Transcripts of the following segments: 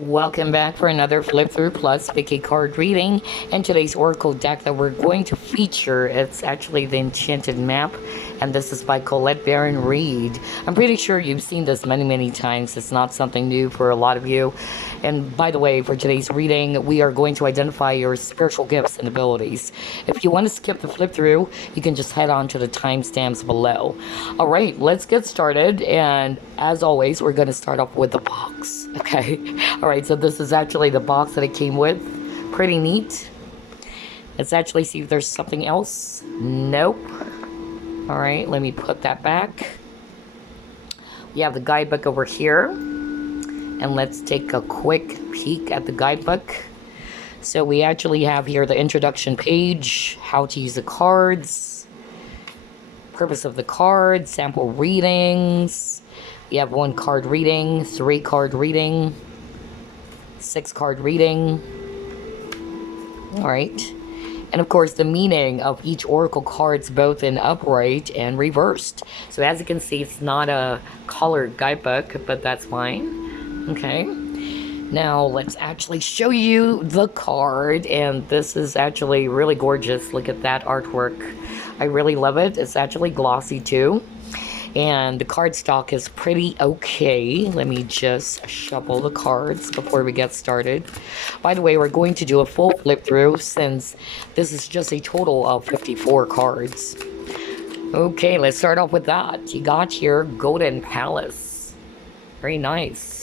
Welcome back for another Flip Through Plus Vicky card reading. And today's Oracle deck that we're going to feature, it's actually the Enchanted map, and this is by Colette Baron-Reid. I'm pretty sure you've seen this many times. It's not something new for a lot of you. And by the way, for today's reading, we are going to identify your spiritual gifts and abilities. If you want to skip the flip through, you can just head on to the timestamps below. All right, let's get started. And as always, we're going to start off with the box. Okay. All right, so this is actually the box that it came with. Pretty neat. Let's actually see if there's something else. Nope. All right, let me put that back. We have the guidebook over here. And let's take a quick peek at the guidebook. So we actually have here the introduction page, how to use the cards, purpose of the cards, sample readings. We have 1 card reading, 3 card reading, 6 card reading. All right. And of course, the meaning of each oracle cards, both in upright and reversed. So as you can see, it's not a colored guidebook, but that's fine. Okay, now let's actually show you the card, and this is actually really gorgeous. Look at that artwork. I really love it. It's actually glossy too, and the card stock is pretty okay. Let me just shuffle the cards before we get started. By the way, we're going to do a full flip through since this is just a total of 54 cards. Okay, let's start off with that. You got here Golden Palace. Very nice.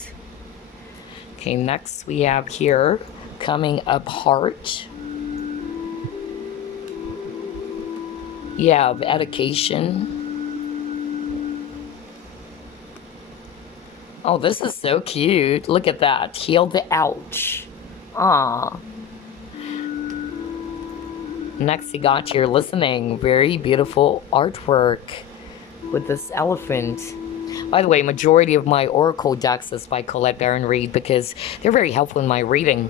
Okay, next we have here Coming Up Heart. You have Education. Oh, this is so cute. Look at that. Heal the Ouch. Ah. Next you got your Listening. Very beautiful artwork with this elephant. By the way, majority of my Oracle decks is by Colette Baron-Reid because they're very helpful in my reading.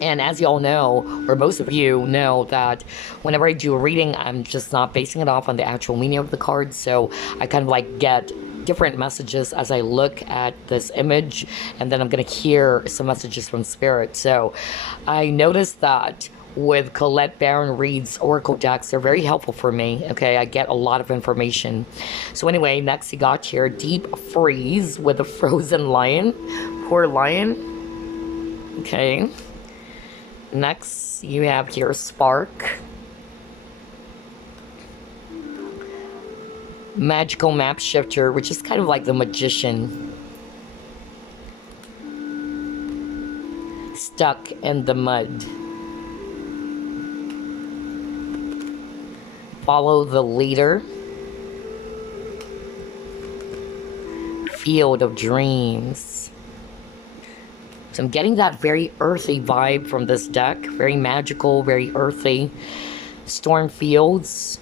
And as you all know, or most of you know, that whenever I do a reading, I'm just not basing it off on the actual meaning of the cards. So I kind of like get different messages as I look at this image, and then I'm going to hear some messages from Spirit. So I noticed that with Colette Baron-Reid's Oracle decks, they're very helpful for me. Okay, I get a lot of information. So anyway, next you got here Deep Freeze with a frozen lion. Poor lion. Okay. Next you have here Spark. Magical Map Shifter, which is kind of like the Magician. Stuck in the Mud. Follow the Leader. Field of Dreams. So I'm getting that very earthy vibe from this deck. Very magical, very earthy. Storm Fields.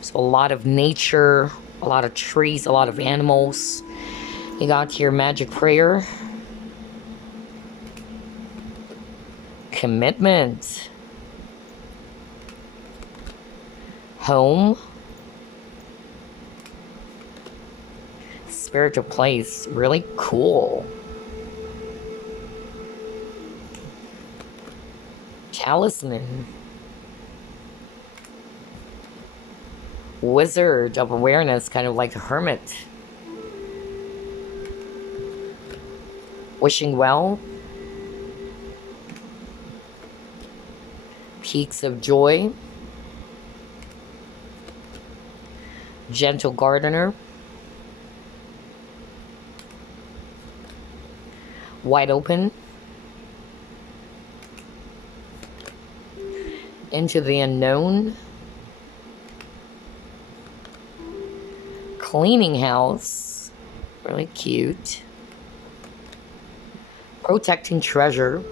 So a lot of nature, a lot of trees, a lot of animals. You got here Magic Prayer. Commitment. Home. Spiritual Place. Really cool. Talisman. Wizard of Awareness, kind of like a hermit. Wishing Well. Peaks of Joy. Gentle Gardener. Wide Open. Into the Unknown. Cleaning House. Really cute. Protecting Treasure.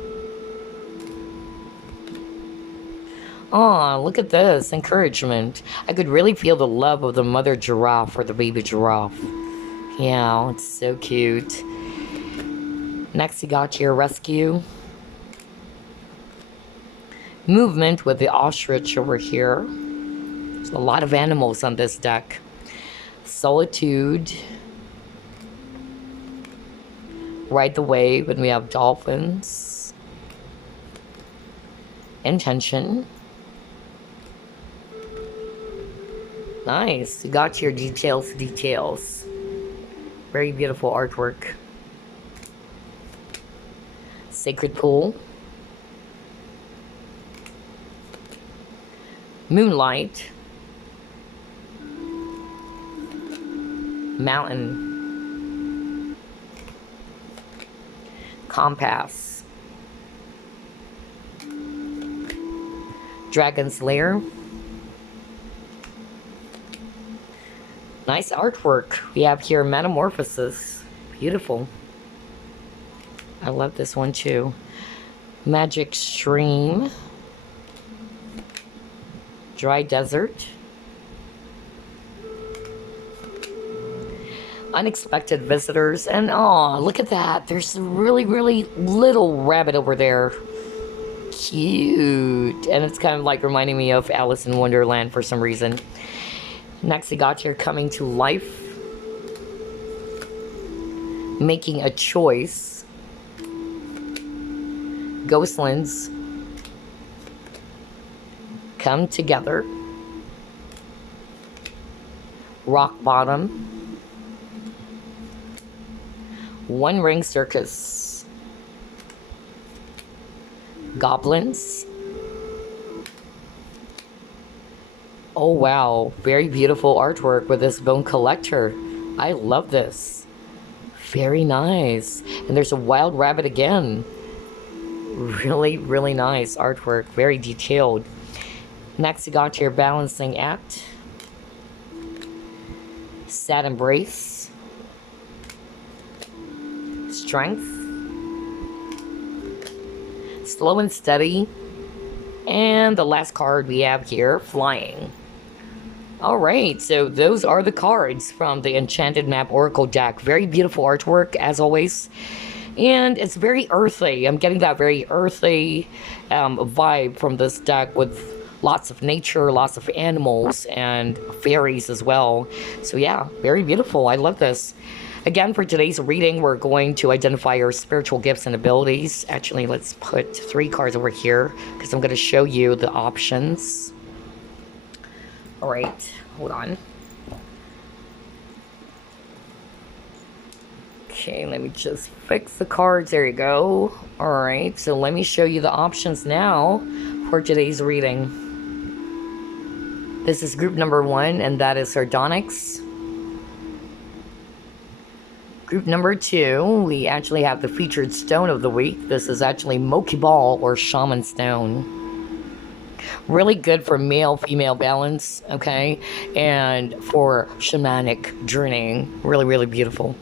Oh, look at this. Encouragement. I could really feel the love of the mother giraffe for the baby giraffe. Yeah, it's so cute. Next you got your Rescue. Movement with the ostrich over here. There's a lot of animals on this deck. Solitude. Ride the Wave, and we have Dolphins. Intention. Nice. You got your details. Very beautiful artwork. Sacred Pool. Moonlight. Mountain. Compass. Dragon's Lair. Nice artwork. We have here Metamorphosis. Beautiful. I love this one too. Magic Stream. Dry Desert. Unexpected Visitors. And oh, look at that. There's a really, really little rabbit over there. Cute. And it's kind of like reminding me of Alice in Wonderland for some reason. Next, we got here Coming to Life. Making a Choice. Ghostlands. Come Together. Rock Bottom. One Ring Circus. Goblins. Oh wow, very beautiful artwork with this Bone Collector. I love this. Very nice. And there's a wild rabbit again. Really, really nice artwork. Very detailed. Next, you got your Balancing Act. Sad Embrace. Strength. Slow and Steady. And the last card we have here, Flying. Alright, so those are the cards from the Enchanted Map Oracle deck. Very beautiful artwork, as always. And it's very earthy. I'm getting that very earthy vibe from this deck with lots of nature, lots of animals, and fairies as well. So yeah, very beautiful. I love this. Again, for today's reading, we're going to identify our spiritual gifts and abilities. Actually, let's put 3 cards over here because I'm going to show you the options. Alright, hold on. Okay, let me just fix the cards. There you go. Alright, so let me show you the options now for today's reading. This is group number 1, and that is Sardonyx. Group number 2, we actually have the featured stone of the week. This is actually Moqui Ball or Shaman Stone. Really good for male-female balance, okay? And for shamanic journeying. Really, really beautiful.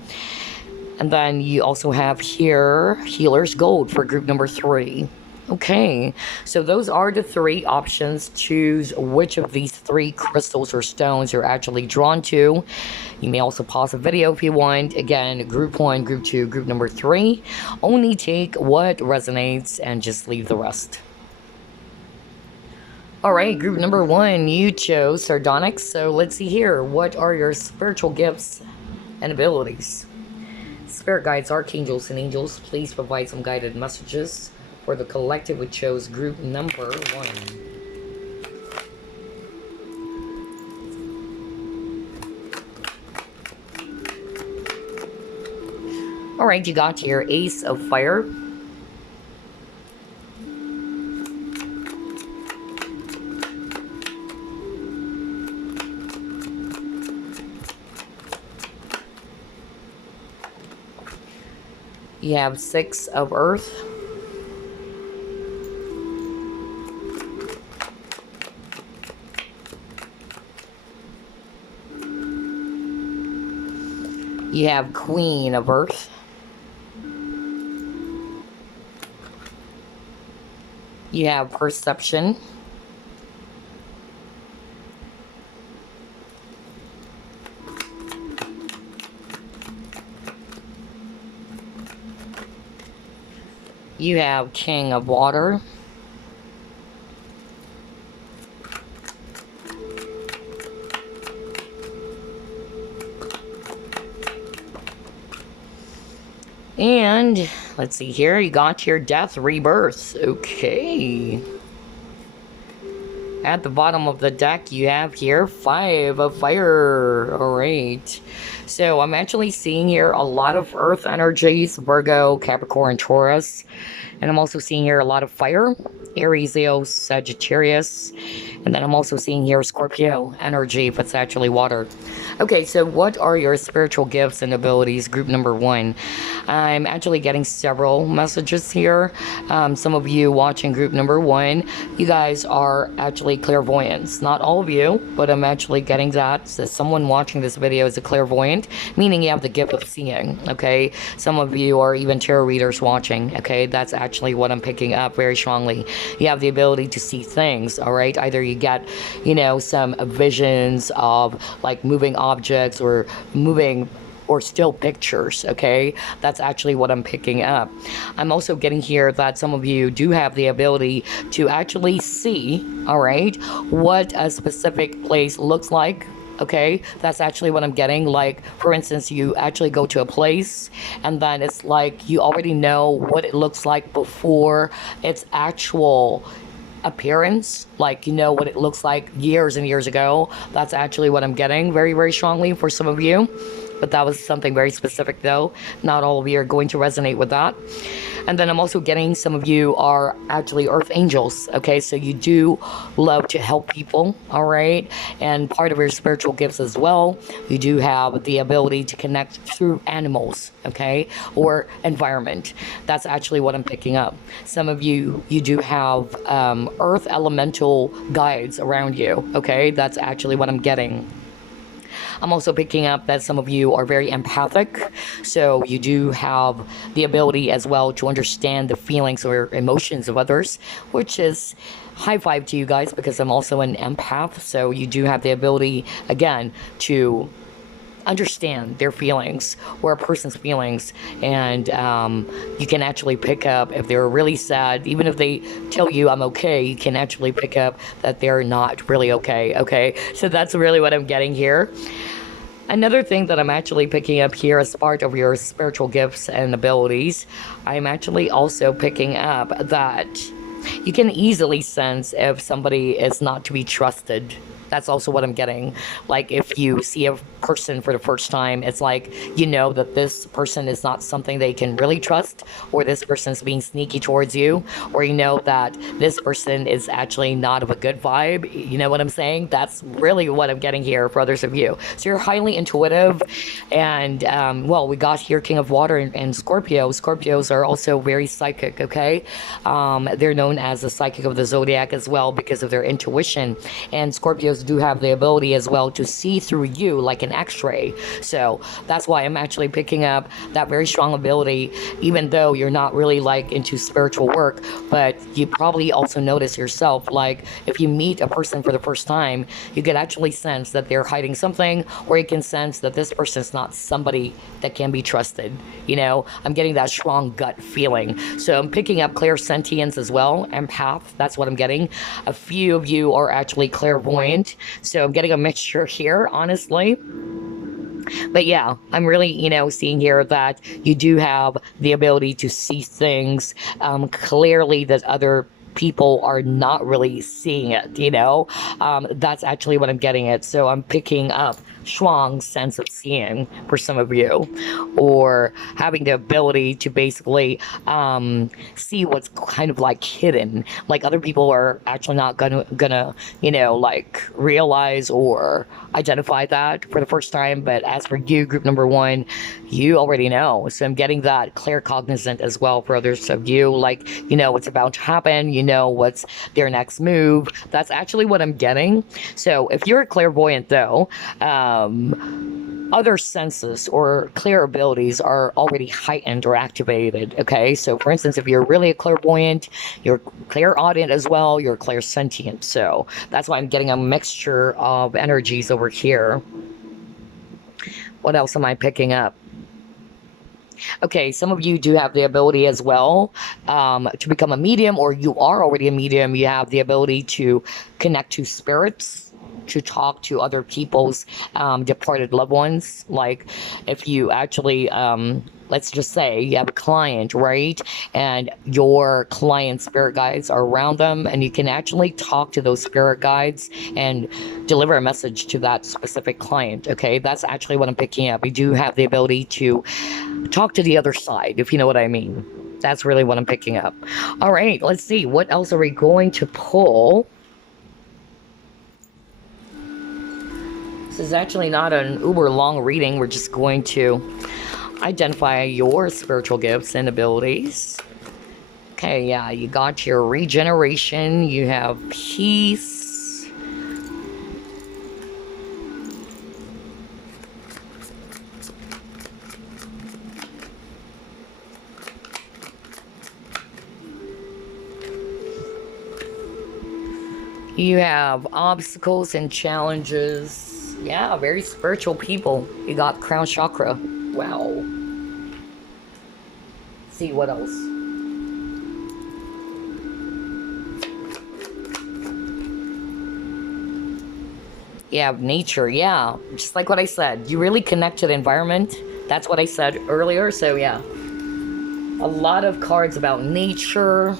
And then you also have here Healer's Gold for group number 3. Okay, so those are the 3 options. Choose which of these 3 crystals or stones you're actually drawn to. You may also pause the video if you want. Again, group 1, group 2, group number 3. Only take what resonates and just leave the rest. Alright, group number 1, you chose Sardonyx. So let's see here. What are your spiritual gifts and abilities? Spirit guides, archangels, and angels, please provide some guided messages for the collective, which chose group number 1. Alright, you got your Ace of Fire. You have 6 of Earth. You have Queen of Earth. You have Perception. You have King of Water. And let's see here, you got your death rebirth. Okay. At the bottom of the deck, you have here 5 of fire. Alright. So I'm actually seeing here a lot of earth energies, Virgo, Capricorn, Taurus. And I'm also seeing here a lot of fire, Aries, Leo, Sagittarius. And then I'm also seeing here Scorpio energy, if it's actually water. Okay, so what are your spiritual gifts and abilities, group number 1? I'm actually getting several messages here. Some of you watching group number 1, you guys are actually clairvoyants. Not all of you, but I'm actually getting that. So someone watching this video is a clairvoyant, meaning you have the gift of seeing, okay? Some of you are even tarot readers watching, okay? That's actually what I'm picking up very strongly. You have the ability to see things, all right? Either you get, you know, some visions of like moving objects or moving or still pictures, okay? That's actually what I'm picking up. I'm also getting here that some of you do have the ability to actually see, all right, what a specific place looks like, okay? That's actually what I'm getting. Like, for instance, you actually go to a place and then it's like you already know what it looks like before its actual appearance, like you know what it looks like years and years ago. That's actually what I'm getting very, very strongly for some of you. But that was something very specific though. Not all of you are going to resonate with that. And then I'm also getting some of you are actually earth angels, okay? So you do love to help people, all right? And part of your spiritual gifts as well, you do have the ability to connect through animals, okay? Or environment. That's actually what I'm picking up. Some of you, you do have earth elemental guides around you, okay? That's actually what I'm getting. I'm also picking up that some of you are very empathic, so you do have the ability as well to understand the feelings or emotions of others, which is high five to you guys because I'm also an empath, so you do have the ability, again, to understand their feelings or a person's feelings, and you can actually pick up if they're really sad. Even if they tell you I'm okay, you can actually pick up that they're not really okay. So that's really what I'm getting here. Another thing that I'm actually picking up here as part of your spiritual gifts and abilities, I'm actually also picking up that you can easily sense if somebody is not to be trusted. That's also what I'm getting. Like if you see a person for the first time, it's like, you know that this person is not something they can really trust, or this person's being sneaky towards you, or you know that this person is actually not of a good vibe. You know what I'm saying? That's really what I'm getting here for others of you. So you're highly intuitive, and well, we got here King of Water and Scorpio. Scorpios are also very psychic, okay? They're known as the psychic of the zodiac as well because of their intuition, and Scorpios do have the ability as well to see through you like an x-ray. So that's why I'm actually picking up that very strong ability, even though you're not really like into spiritual work, but you probably also notice yourself, like if you meet a person for the first time, you can actually sense that they're hiding something, or you can sense that this person's not somebody that can be trusted. You know, I'm getting that strong gut feeling. So I'm picking up clairsentience as well, empath. That's what I'm getting. A few of you are actually clairvoyant, so I'm getting a mixture here, honestly. But yeah, I'm really, you know, seeing here that you do have the ability to see things clearly that other people are not really seeing it, you know. That's actually what I'm getting at. So I'm picking up strong sense of seeing for some of you, or having the ability to basically see what's kind of like hidden, like other people are actually not gonna you know, like realize or identify that for the first time. But as for you, group number 1, you already know. So I'm getting that claircognizant as well for others of you, like you know what's about to happen, you know what's their next move. That's actually what I'm getting. So if you're a clairvoyant though, other senses or clear abilities are already heightened or activated, okay? So for instance, if you're really a clairvoyant, you're clairaudient as well, you're clairsentient. So that's why I'm getting a mixture of energies over here. What else am I picking up? Okay, some of you do have the ability as well to become a medium, or you are already a medium. You have the ability to connect to spirits. to talk to other people's departed loved ones. Like if you actually let's just say you have a client, right? And your client spirit guides are around them, and you can actually talk to those spirit guides and deliver a message to that specific client. Okay, that's actually what I'm picking up. You do have the ability to talk to the other side, if you know what I mean. That's really what I'm picking up. All right, let's see. What else are we going to pull? This is actually not an uber long reading. We're just going to identify your spiritual gifts and abilities. Okay, yeah, you got your regeneration. You have peace. You have obstacles and challenges. Yeah, very spiritual people. You got crown chakra. Wow. Let's see what else. Yeah, nature. Yeah, just like what I said. You really connect to the environment. That's what I said earlier. So yeah, a lot of cards about nature.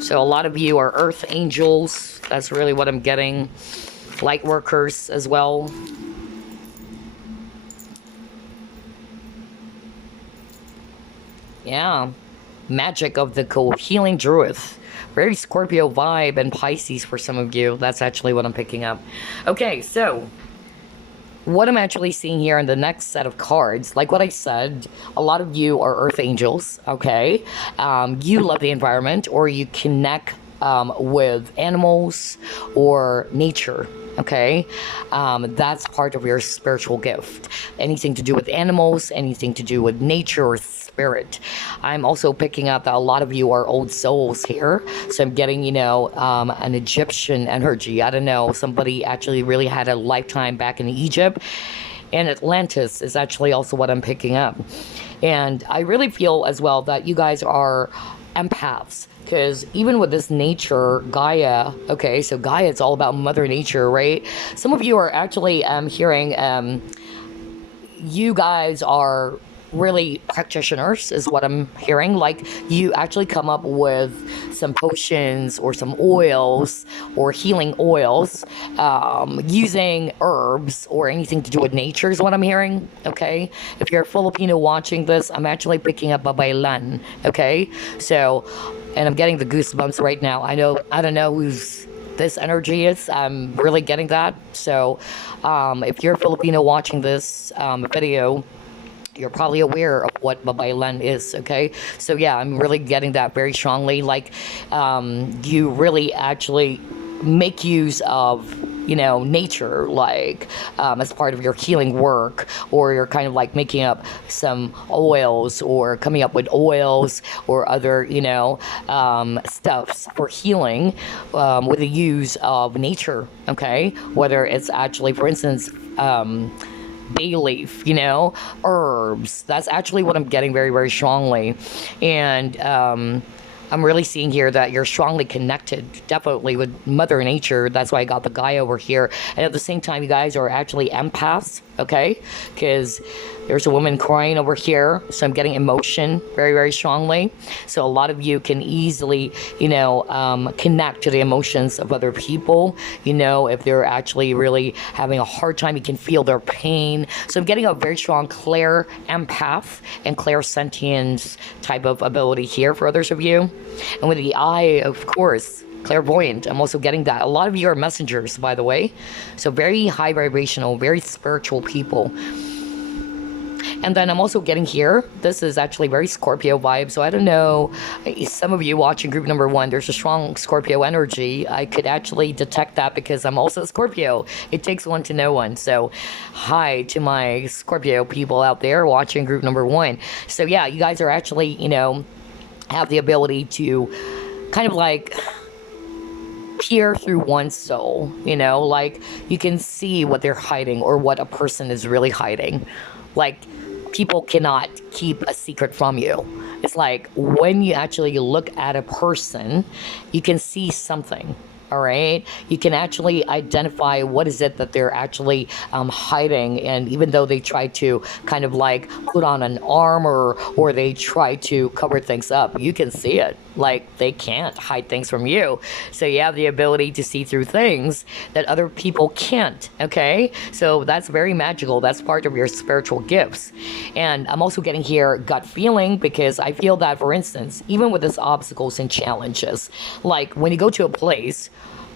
So a lot of you are earth angels. That's really what I'm getting. Light workers as well. Yeah. Magic of the healing druid. Very Scorpio vibe and Pisces for some of you. That's actually what I'm picking up. Okay, so what I'm actually seeing here in the next set of cards, like what I said, a lot of you are earth angels, okay? You love the environment, or you connect with animals or nature, okay? That's part of your spiritual gift. Anything to do with animals, anything to do with nature or spirit. I'm also picking up that a lot of you are old souls here. So I'm getting, you know, an Egyptian energy. I don't know, somebody actually really had a lifetime back in Egypt. And Atlantis is actually also what I'm picking up. And I really feel as well that you guys are empaths. Because even with this nature, Gaia, okay, so Gaia, it's all about Mother Nature, right? Some of you are actually hearing you guys are really practitioners is what I'm hearing. Like you actually come up with some potions or some oils or healing oils using herbs or anything to do with nature is what I'm hearing. Okay, if you're a Filipino watching this, I'm actually picking up babaylan. Okay, so and I'm getting the goosebumps right now. I don't know who's this energy is. I'm really getting that. So if you're a Filipino watching this video, you're probably aware of what babaylan is, okay? So yeah, I'm really getting that very strongly. Like, you really actually make use of, you know, nature, like, as part of your healing work, or you're kind of like making up some oils or coming up with oils or other, you know, stuffs for healing, with the use of nature, okay? Whether it's actually, for instance, bay leaf, you know, herbs. That's actually what I'm getting very, very strongly. And I'm really seeing here that you're strongly connected, definitely, with Mother Nature. That's why I got the guy over here. And at the same time, you guys are actually empaths, okay? Because there's a woman crying over here, so I'm getting emotion very, very strongly. So a lot of you can easily, you know, connect to the emotions of other people. You know, if they're actually really having a hard time, you can feel their pain. So I'm getting a very strong clair empath and clairsentience type of ability here for others of you. And with the eye, of course, clairvoyant. I'm also getting that. A lot of you are messengers, by the way. So very high vibrational, very spiritual people. And then I'm also getting here, this is actually very Scorpio vibe. So I don't know, some of you watching group number 1, there's a strong Scorpio energy. I could actually detect that because I'm also a Scorpio. It takes one to know one. So hi to my Scorpio people out there watching group number 1. So yeah, you guys are actually, you know, have the ability to kind of like peer through one's soul, you know, like you can see what they're hiding or what a person is really hiding. Like, people cannot keep a secret from you. It's like when you actually look at a person, you can see something, All right, you can actually identify what is it that they're actually hiding, and even though they try to kind of like put on an armor or they try to cover things up, you can see it. Like, they can't hide things from you. So you have the ability to see through things that other people can't. Okay, so that's very magical. That's part of your spiritual gifts. And I'm also getting here gut feeling, because I feel that, for instance, even with this obstacles and challenges, like when you go to a place,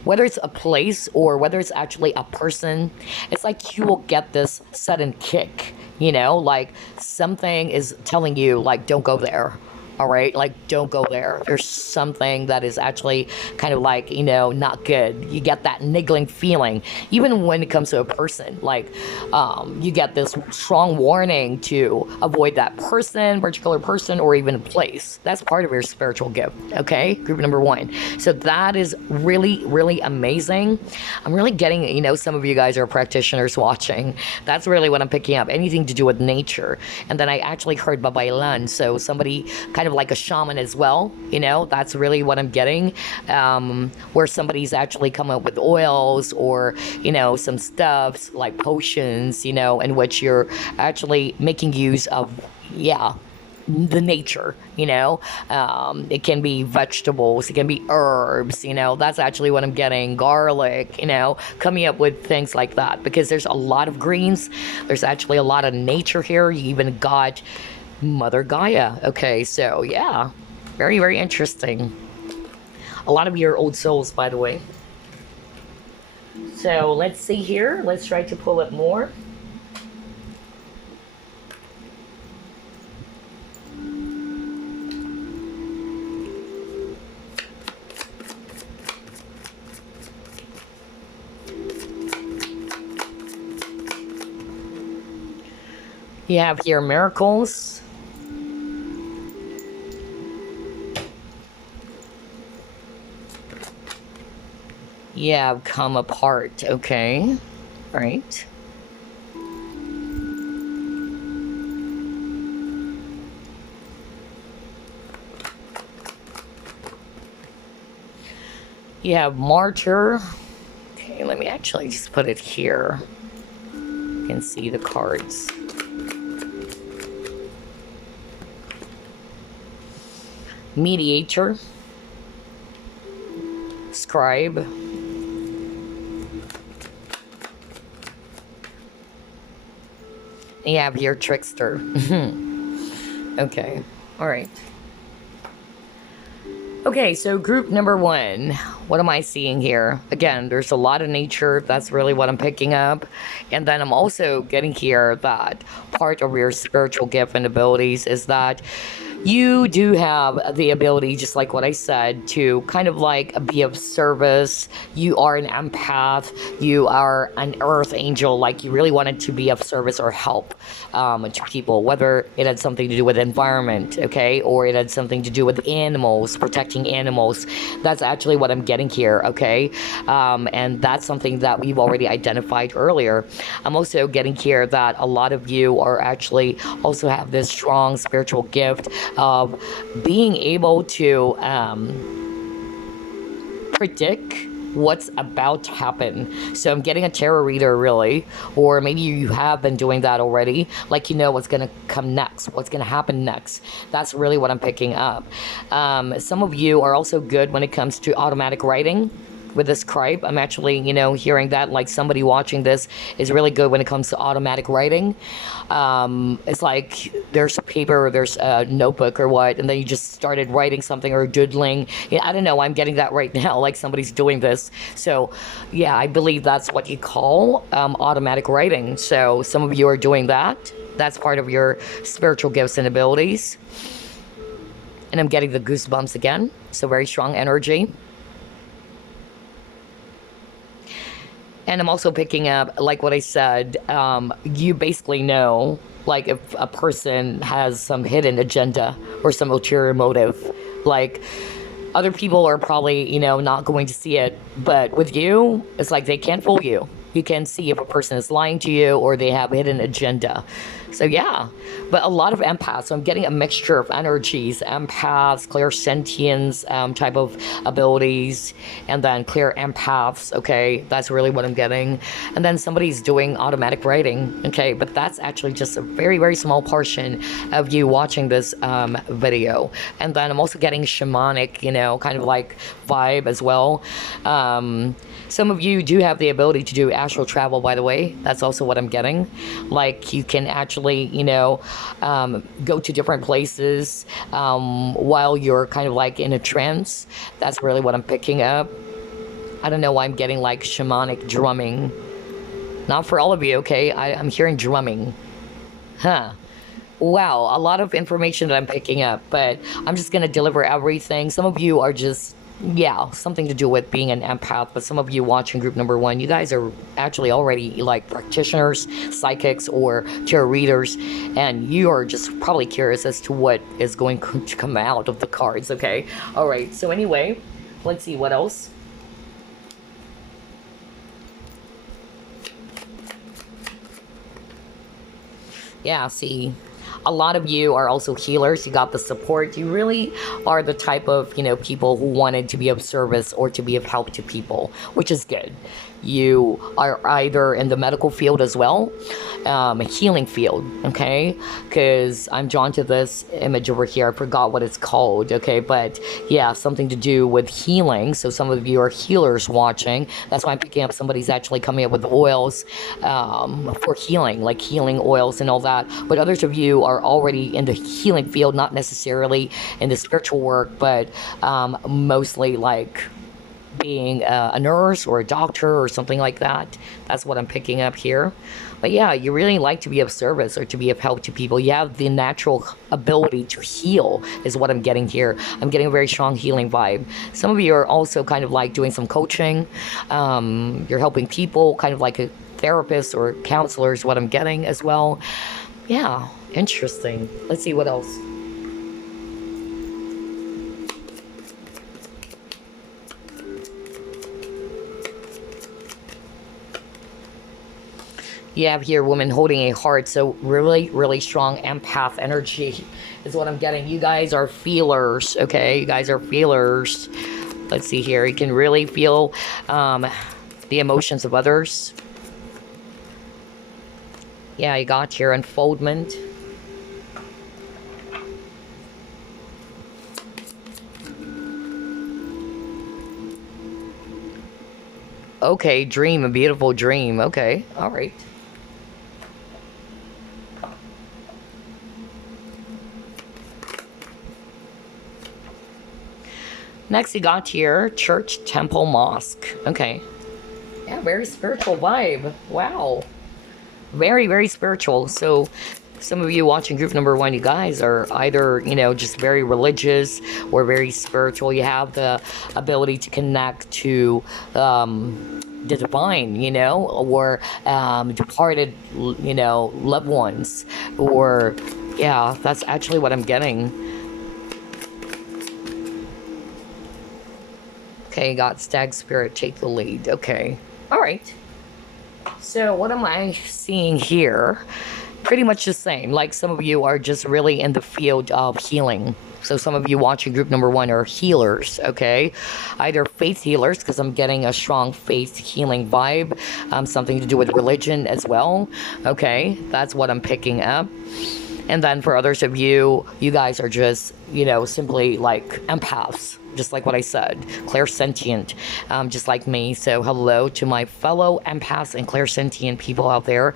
whether it's a place or whether it's actually a person, it's like you will get this sudden kick, you know, like something is telling you, like, don't go there. All right, like, don't go there. There's something that is actually kind of like, you know, not good. You get that niggling feeling, even when it comes to a person. Like, you get this strong warning to avoid that person, particular person, or even a place. That's part of your spiritual gift. Okay, group number 1. So that is really, really amazing. I'm really getting, you know, some of you guys are practitioners watching. That's really what I'm picking up. Anything to do with nature. And then I actually heard Babaylan, so somebody kind of like a shaman as well, you know, that's really what I'm getting, where somebody's actually come up with oils or, you know, some stuffs like potions, you know, in which you're actually making use of, yeah, the nature, you know. It can be vegetables, it can be herbs, you know, that's actually what I'm getting, garlic, you know, coming up with things like that, because there's a lot of greens, there's actually a lot of nature here. You even got Mother Gaia. Okay, so yeah, very, very interesting. A lot of your old souls, by the way. So let's see here. Let's try to pull up more. You have here miracles. Yeah, come apart. Okay. Right. You have martyr. Okay, let me actually just put it here. You can see the cards. Mediator. Scribe. You have your trickster. Okay, all right. Okay, so group number 1, what am I seeing here? Again, there's a lot of nature. That's really what I'm picking up. And then I'm also getting here that part of your spiritual gift and abilities is that you do have the ability, just like what I said, to kind of like be of service. You are an empath. You are an earth angel. Like, you really wanted to be of service or help to people, whether it had something to do with environment, okay, or it had something to do with animals, protecting animals. That's actually what I'm getting here, okay, and that's something that we've already identified earlier. I'm also getting here that a lot of you are actually also have this strong spiritual gift of being able to predict what's about to happen. So I'm getting a tarot reader, really, or maybe you have been doing that already, like, you know what's going to come next, what's going to happen next. That's really what I'm picking up. Some of you are also good when it comes to automatic writing. With this scribe, I'm actually, you know, hearing that, like, somebody watching this is really good when it comes to automatic writing. It's like there's a paper or there's a notebook or what, and then you just started writing something or doodling. Yeah, I don't know, I'm getting that right now, like somebody's doing this. So yeah, I believe that's what you call automatic writing. So some of you are doing that. That's part of your spiritual gifts and abilities. And I'm getting the goosebumps again, so very strong energy. And I'm also picking up, like what I said, you basically know, like, if a person has some hidden agenda or some ulterior motive. Like, other people are probably, you know, not going to see it. But with you, it's like they can't fool you. You can see if a person is lying to you or they have a hidden agenda. So yeah, but a lot of empaths. So I'm getting a mixture of energies, empaths, clairsentience type of abilities, and then clear empaths. Okay, that's really what I'm getting. And then somebody's doing automatic writing. Okay, but that's actually just a very, very small portion of you watching this video. And then I'm also getting shamanic, you know, kind of like vibe as well. Some of you do have the ability to do astral travel, by the way. That's also what I'm getting. Like you can actually, you know, go to different places while you're kind of like in a trance. That's really what I'm picking up. I don't know why I'm getting like shamanic drumming. Not for all of you, okay? I'm hearing drumming. Huh. Wow, a lot of information that I'm picking up, but I'm just going to deliver everything. Some of you are just, yeah, something to do with being an empath, but some of you watching group number 1, you guys are actually already like practitioners, psychics, or tarot readers, and you are just probably curious as to what is going to come out of the cards, okay? All right, so anyway, let's see what else. Yeah, see, a lot of you are also healers. You got the support. You really are the type of, you know, people who wanted to be of service or to be of help to people, which is good. You are either in the medical field as well, healing field, okay? Because I'm drawn to this image over here. I forgot what it's called, okay? But yeah, something to do with healing. So some of you are healers watching. That's why I'm picking up somebody's actually coming up with oils for healing, like healing oils and all that. But others of you are already in the healing field, not necessarily in the spiritual work, but mostly like being a nurse or a doctor or something like that. That's what I'm picking up here. But yeah, you really like to be of service or to be of help to people. You have the natural ability to heal is what I'm getting here. I'm getting a very strong healing vibe. Some of you are also kind of like doing some coaching. You're helping people, kind of like a therapist or counselor is what I'm getting as well. Yeah, interesting. Let's see what else. You have here woman holding a heart, so really, really strong empath energy is what I'm getting. You guys are feelers, okay? You guys are feelers. Let's see here. You can really feel the emotions of others. Yeah, you got your unfoldment. Okay, dream, a beautiful dream. Okay, all right. Next, you got here, church, temple, mosque. Okay. Yeah, very spiritual vibe. Wow. Very, very spiritual. So some of you watching group number 1, you guys are either, you know, just very religious or very spiritual. You have the ability to connect to the divine, you know, or departed, you know, loved ones. Or, yeah, that's actually what I'm getting. Okay, got stag spirit, take the lead. Okay. All right. So what am I seeing here? Pretty much the same. Like some of you are just really in the field of healing. So some of you watching group number 1 are healers, okay? Either faith healers, because I'm getting a strong faith healing vibe. Something to do with religion as well. Okay, that's what I'm picking up. And then for others of you, you guys are just, you know, simply like empaths. Just like what I said, clairsentient, just like me. So hello to my fellow empaths and clairsentient people out there.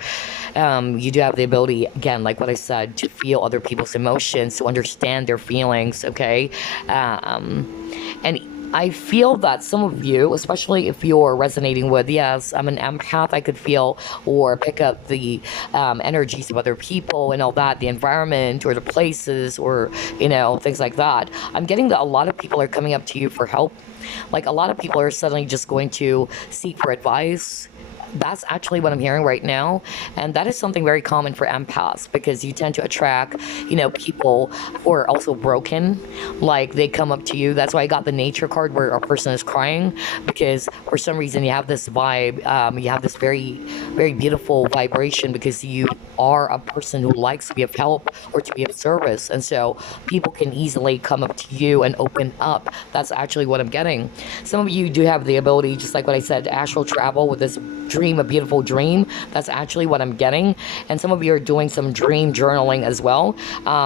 You do have the ability, again, like what I said, to feel other people's emotions, to understand their feelings, okay? And I feel that some of you, especially if you're resonating with, yes, I'm an empath, I could feel or pick up the energies of other people and all that, the environment or the places or, you know, things like that. I'm getting that a lot of people are coming up to you for help. Like a lot of people are suddenly just going to seek for advice. That's actually what I'm hearing right now. And that is something very common for empaths, because you tend to attract, people who are also broken. Like, they come up to you. That's why I got the nature card where a person is crying, because for some reason you have this vibe. You have this very, very beautiful vibration, because you are a person who likes to be of help or to be of service. And so people can easily come up to you and open up. That's actually what I'm getting. Some of you do have the ability, just like what I said, to astral travel with this dream, a beautiful dream. That's actually what I'm getting. And some of you are doing some dream journaling as well.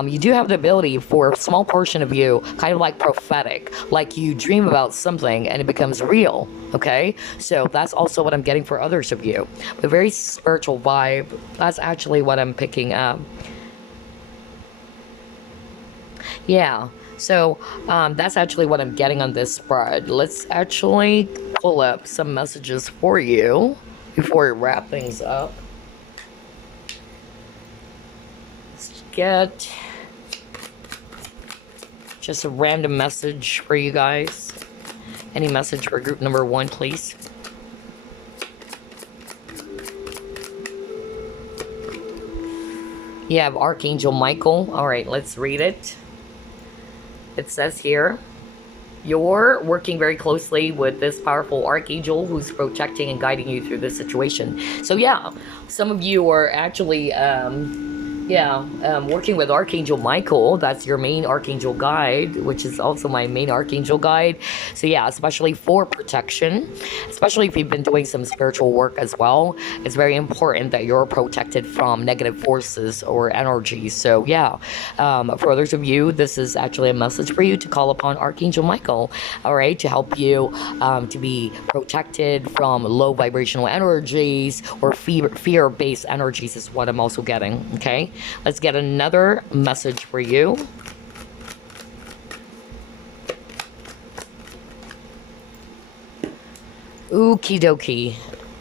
You do have the ability, for a small portion of you, kind of like prophetic, like you dream about something and it becomes real. Okay, so that's also what I'm getting for others of you. A very spiritual vibe. That's actually what I'm picking up. Yeah, so that's actually what I'm getting on this spread. Let's actually pull up some messages for you before we wrap things up. Let's get just a random message for you guys. Any message for group number 1, please? You have Archangel Michael. All right, let's read it. It says here, you're working very closely with this powerful archangel who's protecting and guiding you through this situation. So yeah, some of you are actually working with Archangel Michael. That's your main archangel guide, which is also my main archangel guide. So yeah, especially for protection, especially if you've been doing some spiritual work as well, it's very important that you're protected from negative forces or energies. So yeah, for others of you, this is actually a message for you to call upon Archangel Michael, all right, to help you to be protected from low vibrational energies or fear-based energies is what I'm also getting, okay? Let's get another message for you. Okie dokie.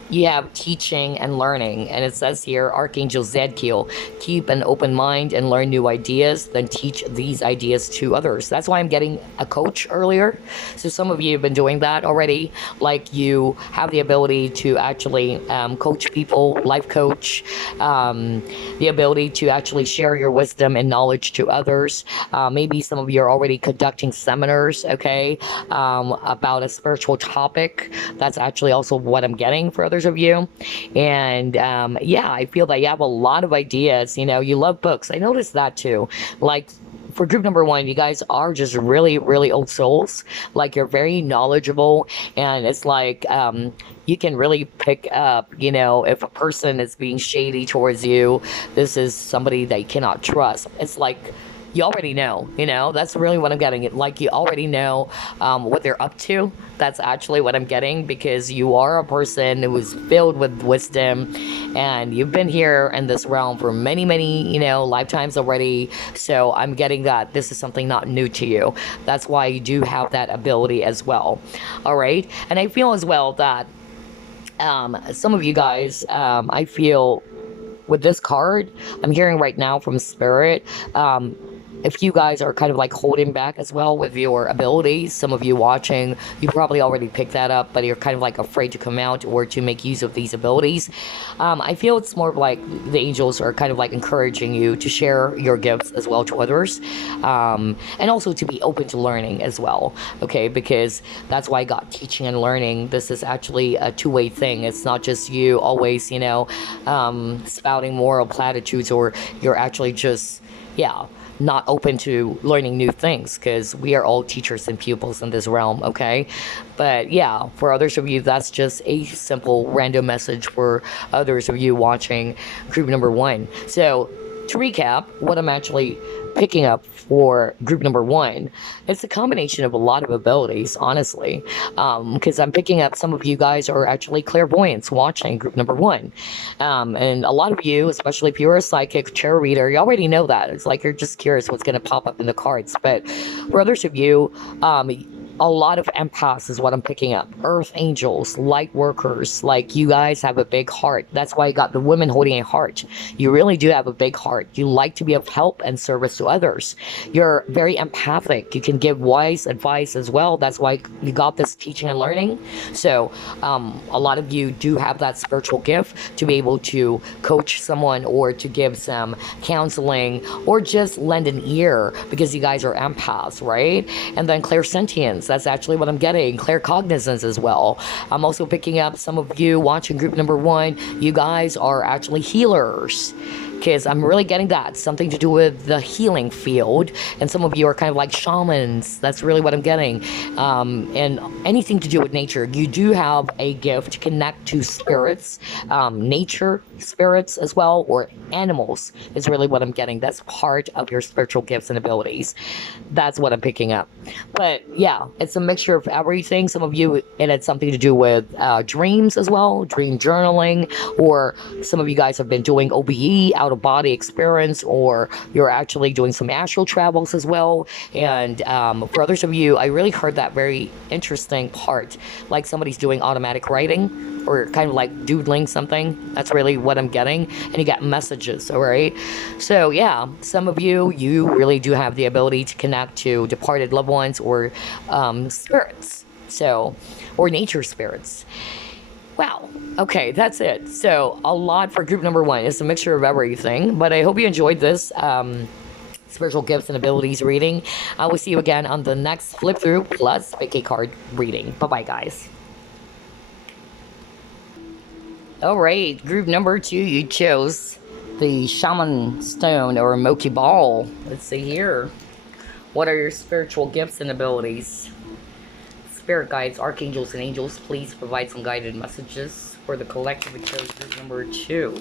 You have teaching and learning, and it says here, Archangel Zadkiel, keep an open mind and learn new ideas, then teach these ideas to others. That's why I'm getting a coach earlier. So some of you have been doing that already, like you have the ability to actually coach people, life coach, the ability to actually share your wisdom and knowledge to others. Maybe some of you are already conducting seminars, okay, about a spiritual topic. That's actually also what I'm getting for others of you. And yeah, I feel that you have a lot of ideas. You love books. I noticed that too. Like, for group number 1, you guys are just really, really old souls. Like, you're very knowledgeable, and it's like you can really pick up, if a person is being shady towards you, this is somebody that you cannot trust. It's like, you already know, that's really what I'm getting. Like, you already know what they're up to. That's actually what I'm getting, because you are a person who is filled with wisdom, and you've been here in this realm for many, many, lifetimes already. So I'm getting that this is something not new to you. That's why you do have that ability as well. All right. And I feel as well that some of you guys, I feel with this card, I'm hearing right now from Spirit, if you guys are kind of like holding back as well with your abilities, some of you watching, you probably already picked that up, but you're kind of like afraid to come out or to make use of these abilities. I feel it's more of like the angels are kind of like encouraging you to share your gifts as well to others, and also to be open to learning as well, okay? Because that's why I got teaching and learning. This is actually a two-way thing. It's not just you always, spouting moral platitudes, or you're actually just, not open to learning new things, because we are all teachers and pupils in this realm, okay? But yeah, for others of you, that's just a simple random message for others of you watching group number 1. So to recap, what I'm actually picking up for group number 1, it's a combination of a lot of abilities, honestly, because I'm picking up some of you guys are actually clairvoyants watching group number 1, and a lot of you, especially if you're a psychic tarot reader, you already know that. It's like you're just curious what's going to pop up in the cards. But for others of you, a lot of empaths is what I'm picking up. Earth angels, light workers, like you guys have a big heart. That's why I got the women holding a heart. You really do have a big heart. You like to be of help and service to others. You're very empathic. You can give wise advice as well. That's why you got this teaching and learning. So a lot of you do have that spiritual gift to be able to coach someone or to give some counseling or just lend an ear because you guys are empaths, right? And then clairsentience, that's actually what I'm getting. Claircognizance as well. I'm also picking up some of you watching group number 1. You guys are actually healers. Because I'm really getting that. Something to do with the healing field. And some of you are kind of like shamans. That's really what I'm getting. And anything to do with nature. You do have a gift to connect to spirits. Nature spirits as well. Or animals is really what I'm getting. That's part of your spiritual gifts and abilities. That's what I'm picking up. But yeah, it's a mixture of everything. Some of you, it had something to do with dreams as well. Dream journaling. Or some of you guys have been doing OBE, out of body experience, or you're actually doing some astral travels as well. And for others of you, I really heard that very interesting part, like somebody's doing automatic writing or kind of like doodling something. That's really what I'm getting. And you got messages, all right? So yeah, some of you really do have the ability to connect to departed loved ones or spirits, so, or nature spirits. Wow. Okay, that's it. So a lot for group number 1. It's a mixture of everything, but I hope you enjoyed this spiritual gifts and abilities reading. I will see you again on the next flip through plus pick a card reading. Bye-bye, guys. All right, group number 2, you chose the Shaman Stone or Moqui Ball. Let's see here. What are your spiritual gifts and abilities? Spirit guides, archangels, and angels, please provide some guided messages for the collective that chose group number 2.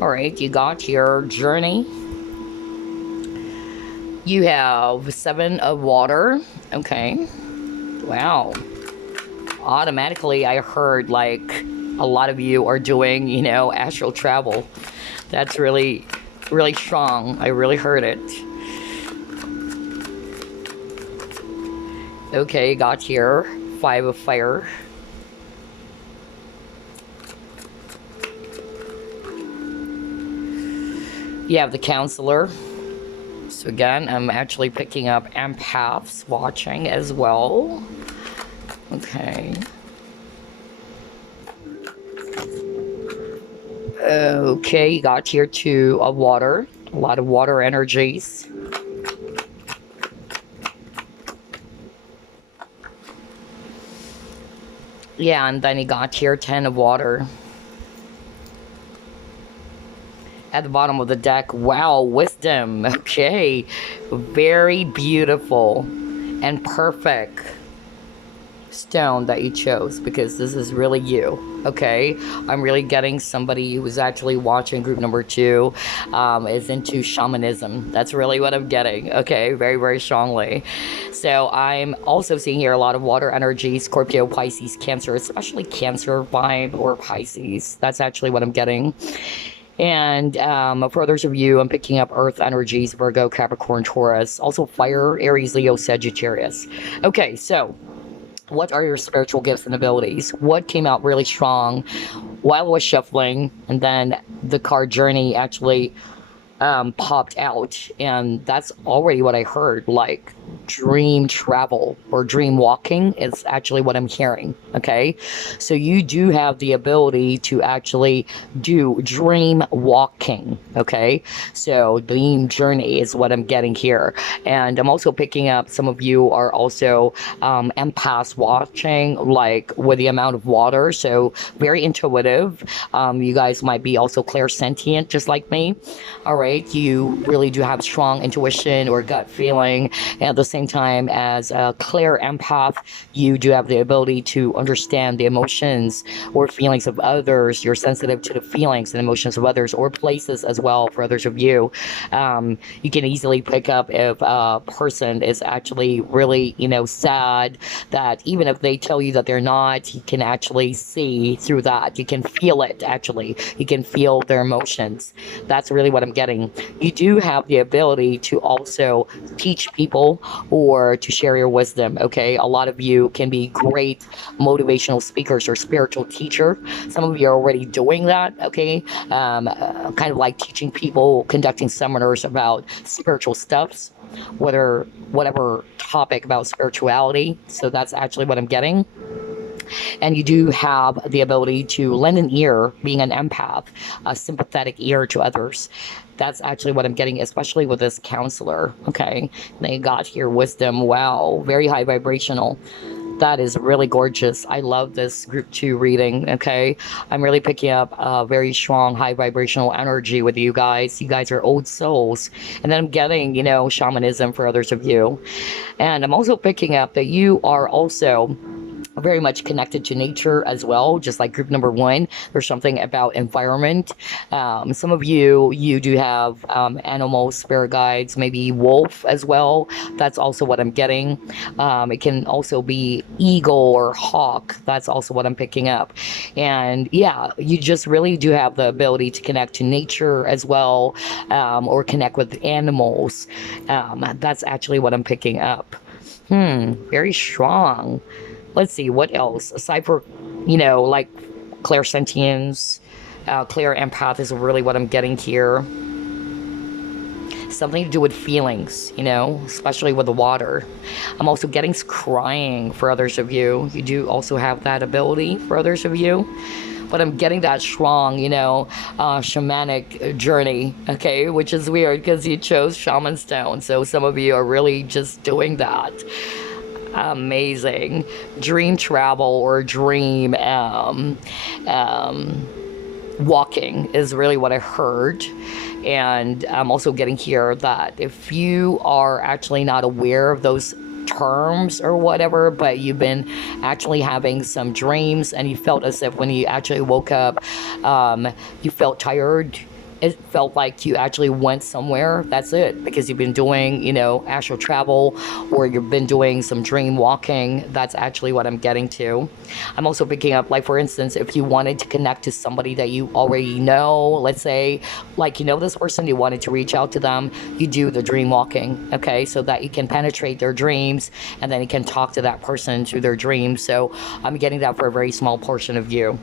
Alright, you got your journey. You have 7 of water. Okay. Wow. Automatically, I heard like a lot of you are doing, you know, astral travel. That's really, really strong. I really heard it. Okay, got here. 5 of fire. You have the counselor. So again, I'm actually picking up empaths watching as well. Okay. Okay, you got here 2 of water. A lot of water energies. Yeah, and then you got here 10 of water. At the bottom of the deck, wow, wisdom. Okay, very beautiful and perfect stone that you chose, because this is really you. Okay, I'm really getting somebody who is actually watching group number 2 is into shamanism. That's really what I'm getting. Okay, very, very strongly. So I'm also seeing here a lot of water energy, Scorpio, Pisces, Cancer, especially Cancer vibe or Pisces. That's actually what I'm getting. And for others of you, I'm picking up earth energies, Virgo, Capricorn, Taurus, also fire, Aries, Leo, Sagittarius. Okay, so what are your spiritual gifts and abilities? What came out really strong while I was shuffling, and then the card journey actually popped out, and that's already what I heard, like dream travel or dream walking is actually what I'm hearing. Okay, so you do have the ability to actually do dream walking. Okay, so dream journey is what I'm getting here. And I'm also picking up some of you are also empaths watching, like with the amount of water, so very intuitive. You guys might be also clairsentient just like me. All right, you really do have strong intuition or gut feeling, and at the same time, as a clear empath, you do have the ability to understand the emotions or feelings of others. You're sensitive to the feelings and emotions of others or places as well for others of you. You can easily pick up if a person is actually really, sad, that even if they tell you that they're not, you can actually see through that. You can feel it, actually. You can feel their emotions. That's really what I'm getting. You do have the ability to also teach people or to share your wisdom, okay? A lot of you can be great motivational speakers or spiritual teacher. Some of you are already doing that, okay? Kind of like teaching people, conducting seminars about spiritual stuffs, whatever topic about spirituality. So that's actually what I'm getting. And you do have the ability to lend an ear, being an empath, a sympathetic ear to others. That's actually what I'm getting, especially with this counselor. Okay, they got here wisdom. Wow, very high vibrational. That is really gorgeous. I love this group 2 reading, okay? I'm really picking up a very strong, high vibrational energy with you guys. You guys are old souls. And then I'm getting, shamanism for others of you. And I'm also picking up that you are also very much connected to nature as well, just like group number 1. There's something about environment. Some of you do have animal spirit guides, maybe wolf as well. That's also what I'm getting. It can also be eagle or hawk. That's also what I'm picking up. And yeah, you just really do have the ability to connect to nature as well, or connect with animals. That's actually what I'm picking up. Very strong. Let's see, what else? Aside for, like clairsentience, clear empath is really what I'm getting here. Something to do with feelings, especially with the water. I'm also getting crying for others of you. You do also have that ability for others of you. But I'm getting that strong, shamanic journey, okay? Which is weird because you chose shaman stone. So some of you are really just doing that. Amazing. Dream travel or dream walking is really what I heard. And I'm also getting here that if you are actually not aware of those terms or whatever, but you've been actually having some dreams and you felt as if when you actually woke up, you felt tired. It felt like you actually went somewhere. That's it, because you've been doing, astral travel, or you've been doing some dream walking. That's actually what I'm getting to. I'm also picking up, like, for instance, if you wanted to connect to somebody that you already know, let's say, like, this person, you wanted to reach out to them, you do the dream walking, okay, so that you can penetrate their dreams, and then you can talk to that person through their dreams. So I'm getting that for a very small portion of you.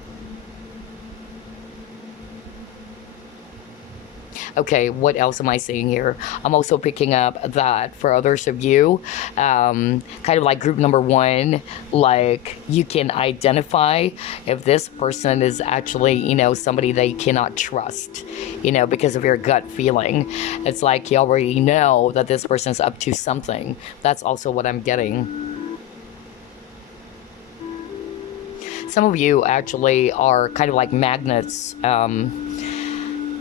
Okay, what else am I seeing here? I'm also picking up that for others of you, kind of like group number 1, like you can identify if this person is actually, somebody that you cannot trust, because of your gut feeling. It's like you already know that this person's up to something. That's also what I'm getting. Some of you actually are kind of like magnets,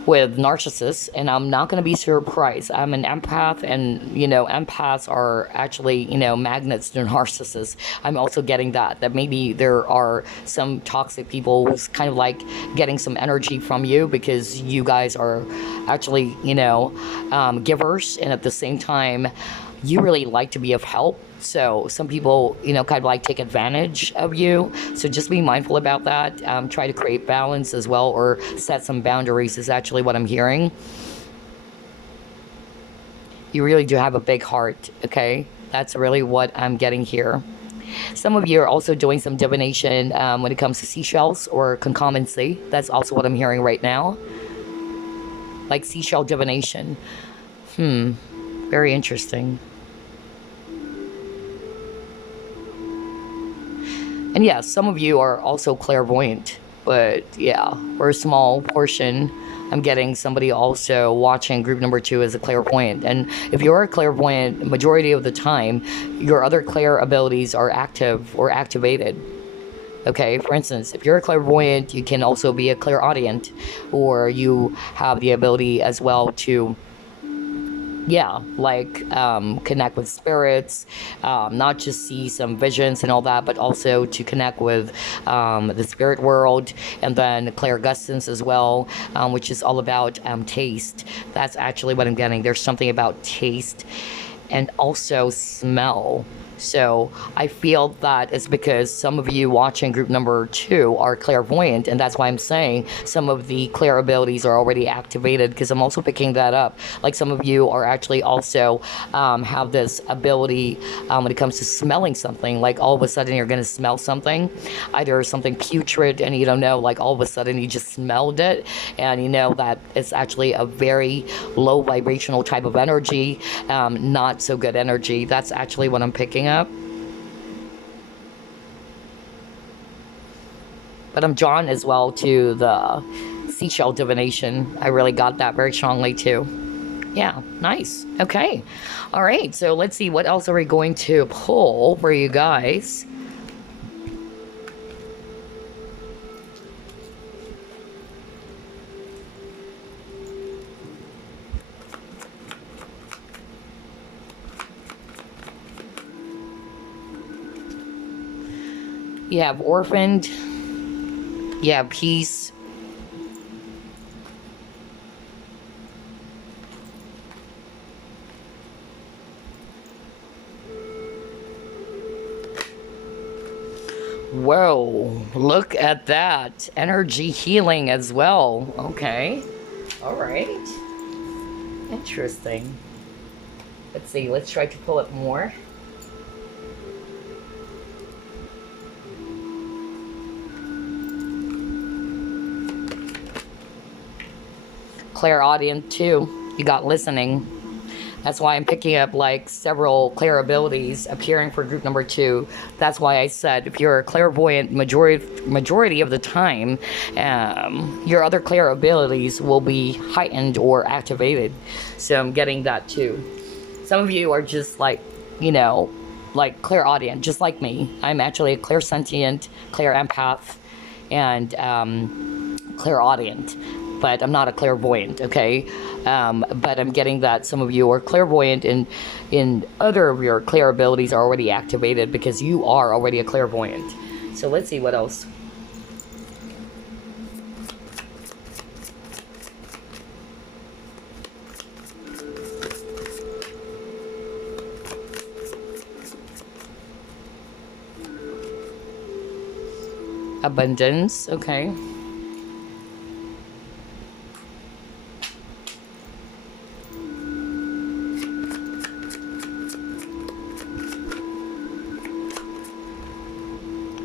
with narcissists, and I'm not going to be surprised. I'm an empath, and empaths are actually magnets to narcissists. I'm also getting that maybe there are some toxic people who's kind of like getting some energy from you, because you guys are actually givers, and at the same time you really like to be of help. So some people, kind of like take advantage of you. So just be mindful about that. Try to create balance as well, or set some boundaries is actually what I'm hearing. You really do have a big heart, okay? That's really what I'm getting here. Some of you are also doing some divination when it comes to seashells or concommency. That's also what I'm hearing right now. Like seashell divination. Very interesting. And yeah, some of you are also clairvoyant, but yeah, for a small portion, I'm getting somebody also watching group number 2 as a clairvoyant. And if you're a clairvoyant, majority of the time, your other clair abilities are active or activated. Okay, for instance, if you're a clairvoyant, you can also be a clairaudient, or you have the ability as well to yeah, like connect with spirits, not just see some visions and all that, but also to connect with the spirit world, and then clairgustance as well, which is all about taste. That's actually what I'm getting. There's something about taste and also smell. So I feel that it's because some of you watching group number 2 are clairvoyant, and that's why I'm saying some of the clair abilities are already activated, because I'm also picking that up. Like some of you are actually also have this ability when it comes to smelling something. Like all of a sudden you're going to smell something, either something putrid and you don't know, like all of a sudden you just smelled it and you know that it's actually a very low vibrational type of energy, not so good energy. That's actually what I'm picking up. But I'm drawn as well to the seashell divination. I really got that very strongly too. Yeah, nice. Okay. All right, so let's see, what else are we going to pull for you guys? You have orphaned, you have peace, whoa, look at that, energy healing as well. Okay, all right, interesting. Let's see, let's try to pull it more. Clairaudient too. You got listening. That's why I'm picking up like several clair abilities appearing for group number 2. That's why I said if you're a clairvoyant majority of the time, your other clair abilities will be heightened or activated. So I'm getting that too. Some of you are just like, you know, like clairaudient, just like me. I'm actually a clairsentient, clair empath, and clairaudient. But I'm not a clairvoyant, okay? But I'm getting that some of you are clairvoyant, and in other of your clair abilities are already activated because you are already a clairvoyant. So let's see what else. Abundance, okay.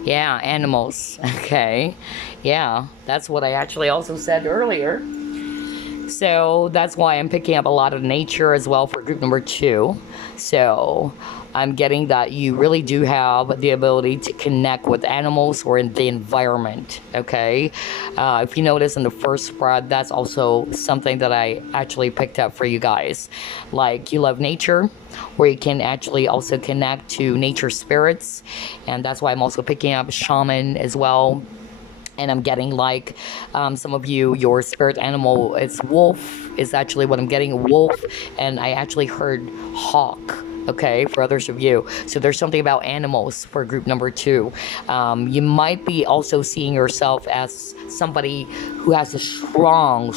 Yeah, animals. Okay. Yeah, that's what I actually also said earlier. So that's why I'm picking up a lot of nature as well for group number 2. So I'm getting that you really do have the ability to connect with animals or in the environment, okay? If you notice in the first spread, that's also something that I actually picked up for you guys. Like, you love nature, where you can actually also connect to nature spirits, and that's why I'm also picking up shaman as well. And I'm getting like some of you, your spirit animal, it's wolf, is actually what I'm getting, wolf, and I actually heard hawk, okay, for others of you. So there's something about animals for group number 2. You might be also seeing yourself as somebody who has a strong,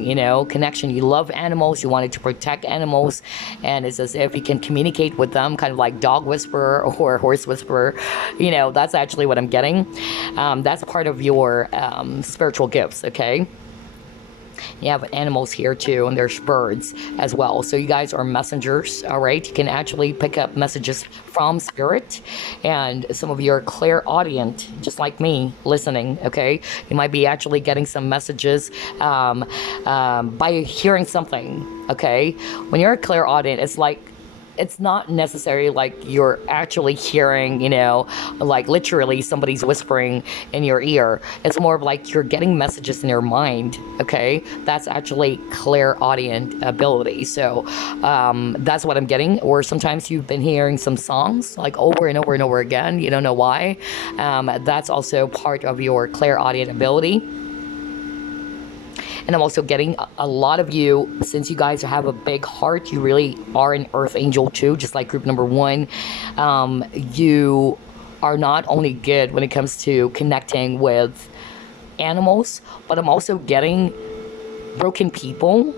you know, connection. You love animals, you wanted to protect animals, and it's as if you can communicate with them, kind of like dog whisperer or horse whisperer. You know, that's actually what I'm getting. That's part of your spiritual gifts, okay? You have animals here too, and there's birds as well. So you guys are messengers, all right? You can actually pick up messages from spirit, and some of you are clairaudient, just like me, listening, okay? You might be actually getting some messages by hearing something, okay? When you're a clairaudient, it's like, it's not necessarily like you're actually hearing, you know, like literally somebody's whispering in your ear. It's more of like you're getting messages in your mind, okay? That's actually clairaudient ability. So that's what I'm getting. Or sometimes you've been hearing some songs like over and over and over again. You don't know why. That's also part of your clairaudient ability. And I'm also getting a lot of you, since you guys have a big heart, you really are an earth angel too, just like group number 1. You are not only good when it comes to connecting with animals, but I'm also getting broken people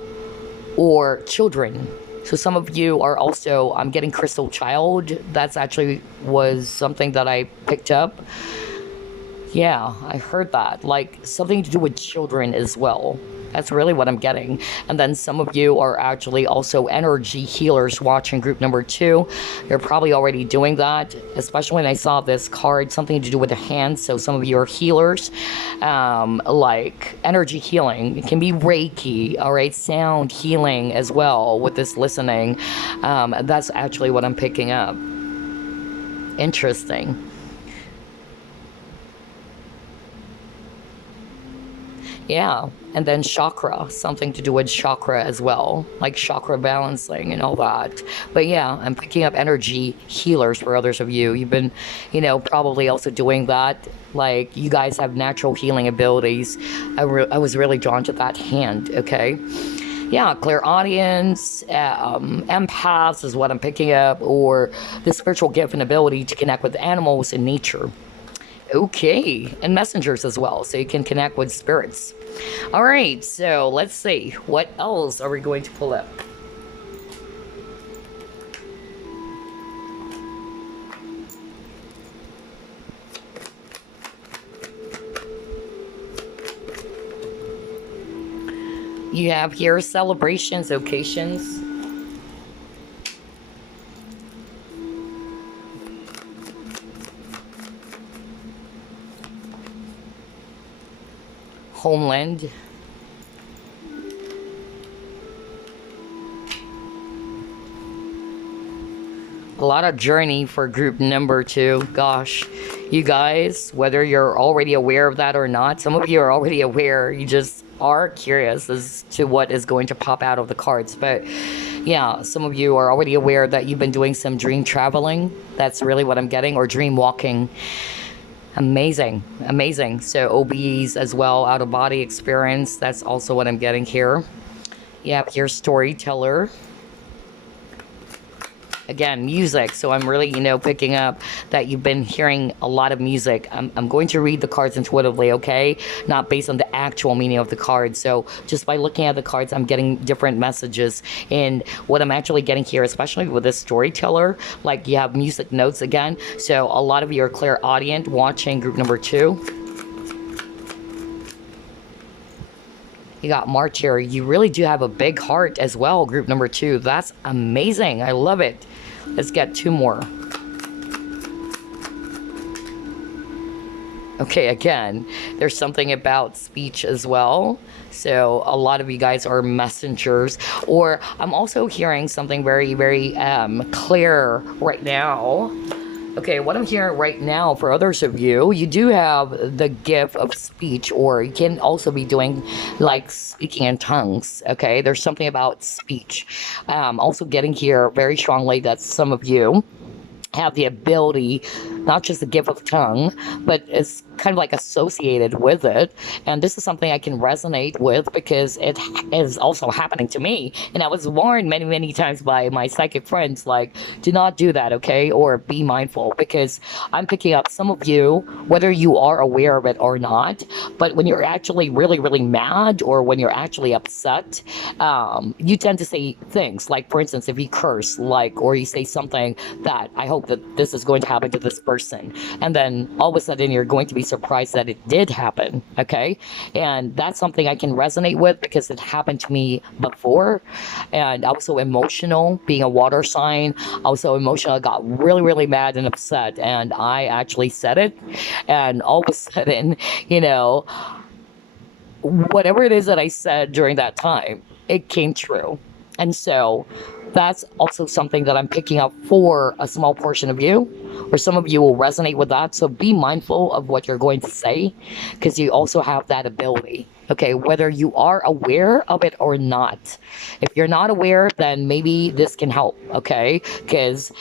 or children. So some of you are also, I'm getting crystal child. That's actually was something that I picked up. Yeah, I heard that. Like something to do with children as well. That's really what I'm getting. And then some of you are actually also energy healers watching group number 2. You're probably already doing that, especially when I saw this card, something to do with the hands. So some of you are healers, like energy healing. It can be Reiki, all right, sound healing as well with this listening. That's actually what I'm picking up. Interesting. Yeah, and then chakra, something to do with chakra as well, like chakra balancing and all that. But yeah, I'm picking up energy healers for others of you. You've been, probably also doing that. Like you guys have natural healing abilities. I was really drawn to that hand, okay? Yeah, clairaudience, empaths is what I'm picking up, or the spiritual gift and ability to connect with animals and nature. Okay, and messengers as well, so you can connect with spirits. All right, so let's see, what else are we going to pull up? You have here celebrations, occasions. Homeland. A lot of journey for group number 2. Gosh, you guys, whether you're already aware of that or not, some of you are already aware, you just are curious as to what is going to pop out of the cards. But yeah, some of you are already aware that you've been doing some dream traveling. That's really what I'm getting, or dream walking. Amazing, amazing. So OBs as well, out of body experience. That's also what I'm getting here. Yeah, here's storyteller. Again, music. So I'm really, picking up that you've been hearing a lot of music. I'm going to read the cards intuitively, okay? Not based on the actual meaning of the cards. So just by looking at the cards, I'm getting different messages. And what I'm actually getting here, especially with this storyteller, like you have music notes again. So a lot of you are clairaudient watching group number 2. You got March here. You really do have a big heart as well, group number 2. That's amazing. I love it. Let's get 2 more. Okay, again, there's something about speech as well. So a lot of you guys are messengers. Or I'm also hearing something very, very clear right now. Okay, what I'm hearing right now for others of you, you do have the gift of speech, or you can also be doing like speaking in tongues. Okay, there's something about speech. Also getting here very strongly that some of you have the ability, not just the gift of tongue, but it's kind of like associated with it. And this is something I can resonate with because it is also happening to me. And I was warned many, many times by my psychic friends, like, do not do that, okay? Or be mindful, because I'm picking up some of you, whether you are aware of it or not, but when you're actually really, really mad, or when you're actually upset, you tend to say things like, for instance, if you curse, like, or you say something that I hope that this is going to happen to this person, and then all of a sudden you're going to be surprised that it did happen, okay? And that's something I can resonate with because it happened to me before. And I was so emotional, being a water sign. I was so emotional, I got really, really mad and upset, and I actually said it. And all of a sudden, whatever it is that I said during that time, it came true. And so that's also something that I'm picking up for a small portion of you, or some of you will resonate with that. So be mindful of what you're going to say, because you also have that ability, okay, whether you are aware of it or not. If you're not aware, then maybe this can help, okay, because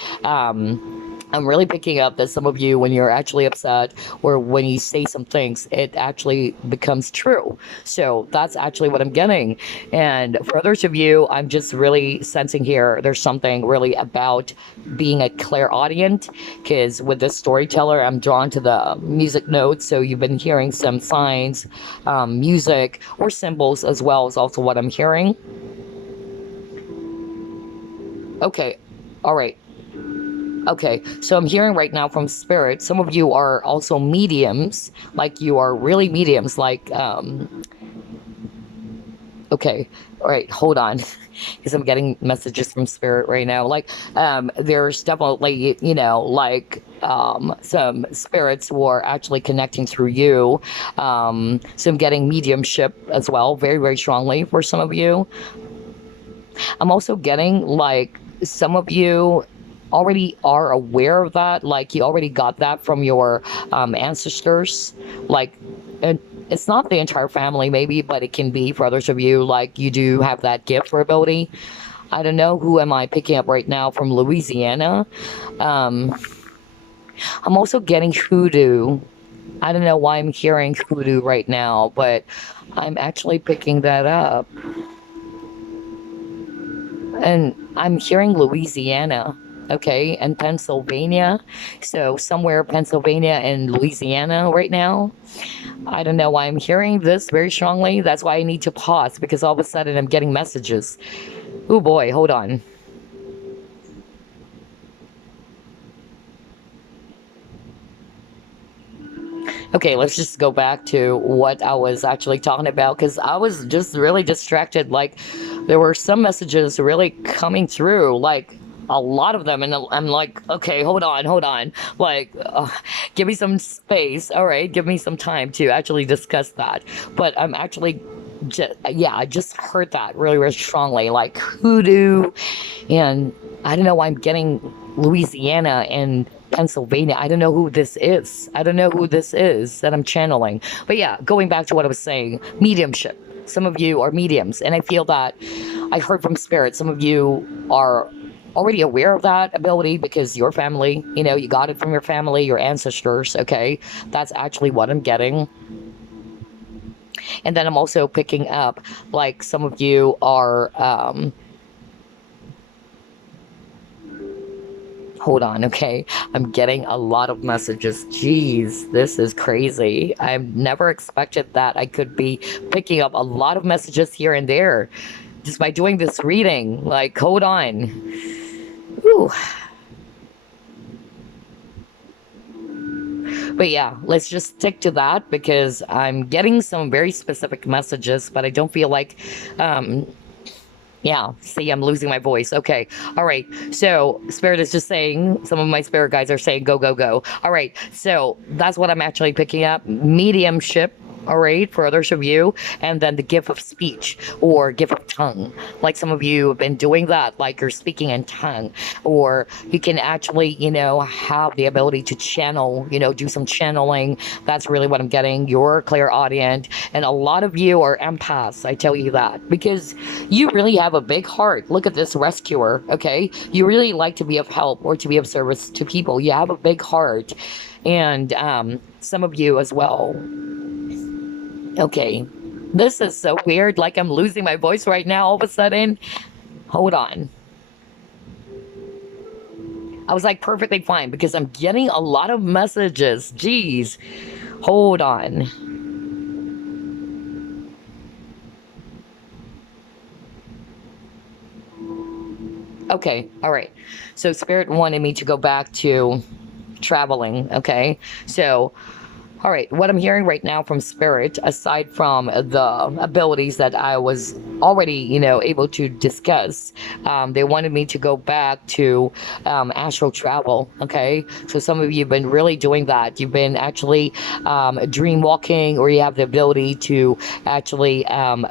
I'm really picking up that some of you, when you're actually upset or when you say some things, it actually becomes true. So that's actually what I'm getting. And for others of you, I'm just really sensing here there's something really about being a clairaudient, because with this storyteller, I'm drawn to the music notes. So you've been hearing some signs, music, or symbols as well as also what I'm hearing. Okay. All right. Okay, so I'm hearing right now from spirit, some of you are also mediums, like you are really mediums, like, okay, all right, hold on, because I'm getting messages from spirit right now. Like, there's definitely, like, some spirits who are actually connecting through you. So I'm getting mediumship as well, very, very strongly for some of you. I'm also getting like some of you already are aware of that, like you already got that from your ancestors, like, and it's not the entire family maybe, but it can be for others of you, like you do have that gift or ability. I don't know who am I picking up right now from Louisiana. um I'm also getting hoodoo. I don't know why I'm hearing hoodoo right now, but I'm actually picking that up. And I'm hearing Louisiana, okay, and Pennsylvania. So somewhere Pennsylvania and Louisiana right now. I don't know why I'm hearing this very strongly. That's why I need to pause, because all of a sudden I'm getting messages. Oh boy, hold on. Okay, let's just go back to what I was actually talking about, because I was just really distracted. Like, there were some messages really coming through, like a lot of them, and I'm like, okay, hold on, like, give me some space. All right, give me some time to actually discuss that. But I'm actually, yeah, I just heard that really, really strongly, like hoodoo, and I don't know why I'm getting Louisiana and Pennsylvania. I don't know who this is. I don't know who this is that I'm channeling. But yeah, going back to what I was saying, mediumship. Some of you are mediums, and I feel that I heard from spirit. Some of you are already aware of that ability because your family, you got it from your family, your ancestors. Okay, that's actually what I'm getting. And then I'm also picking up, like, some of you are, hold on, okay? I'm getting a lot of messages. Jeez, this is crazy. I've never expected that I could be picking up a lot of messages here and there just by doing this reading. Like, hold on. Whew. But yeah, let's just stick to that, because I'm getting some very specific messages, but I don't feel like, yeah, see, I'm losing my voice. Okay. All right. So, Spirit is just saying, some of my spirit guides are saying, go, go, go. All right. So, that's what I'm actually picking up. Mediumship. All right, for others of you, and then the gift of speech or gift of tongue. Like some of you have been doing that, like you're speaking in tongue, or you can actually, have the ability to channel, do some channeling. That's really what I'm getting. You're clairaudient, and a lot of you are empaths. I tell you that because you really have a big heart. Look at this rescuer. Okay, you really like to be of help or to be of service to people. You have a big heart, and some of you as well. Okay, this is so weird. Like I'm losing my voice right now all of a sudden. Hold on. I was like perfectly fine because I'm getting a lot of messages. Jeez. Hold on. Okay, all right. So Spirit wanted me to go back to traveling. Okay, so all right, what I'm hearing right now from Spirit, aside from the abilities that I was already, able to discuss, they wanted me to go back to astral travel. Okay, so some of you have been really doing that. You've been actually dream walking, or you have the ability to actually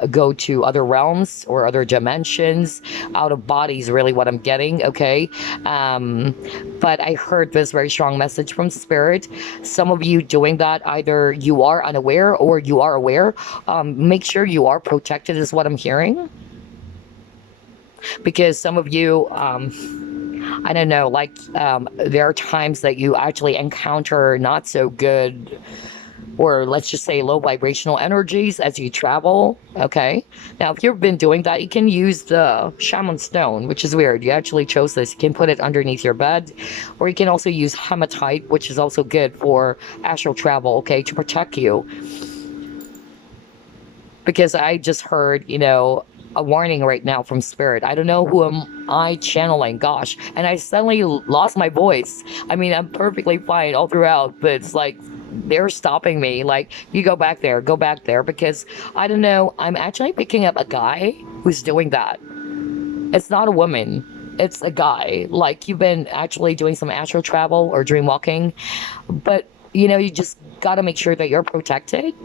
go to other realms or other dimensions. Out of body is really what I'm getting. Okay, but I heard this very strong message from Spirit. Some of you doing that, either you are unaware or you are aware. Make sure you are protected is what I'm hearing, because some of you, I don't know, like there are times that you actually encounter not so good, or let's just say low vibrational energies as you travel. Okay. Now, if you've been doing that, you can use the shaman stone, which is weird. You actually chose this. You can put it underneath your bed, or you can also use hematite, which is also good for astral travel, okay, to protect you. Because I just heard, a warning right now from spirit. I don't know who am I channeling, gosh. And I suddenly lost my voice. I mean, I'm perfectly fine all throughout, but it's like they're stopping me. Like, you go back there, because I don't know. I'm actually picking up a guy who's doing that. It's not a woman. It's a guy. Like, you've been actually doing some astral travel or dream walking, but you just got to make sure that you're protected,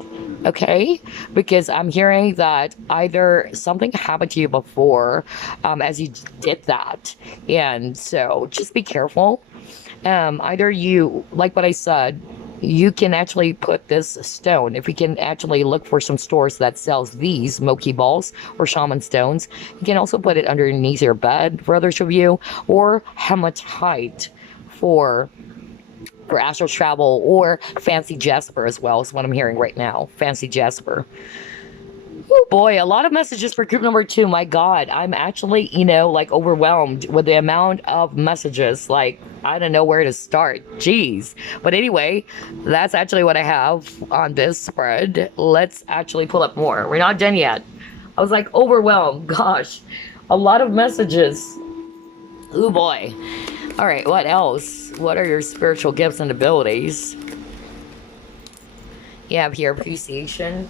okay? Because I'm hearing that either something happened to you before as you did that, and so just be careful. Either you, like what I said, you can actually put this stone, if you can actually look for some stores that sells these Moqui balls or shaman stones, you can also put it underneath your bed for others of you, or hematite for astral travel, or fancy jasper as well is what I'm hearing right now. Fancy jasper. Oh boy, a lot of messages for group number 2. My God, I'm actually, like overwhelmed with the amount of messages. Like, I don't know where to start. Jeez. But anyway, that's actually what I have on this spread. Let's actually pull up more. We're not done yet. I was like overwhelmed. Gosh, a lot of messages. Oh boy. All right, what else? What are your spiritual gifts and abilities? You have here appreciation.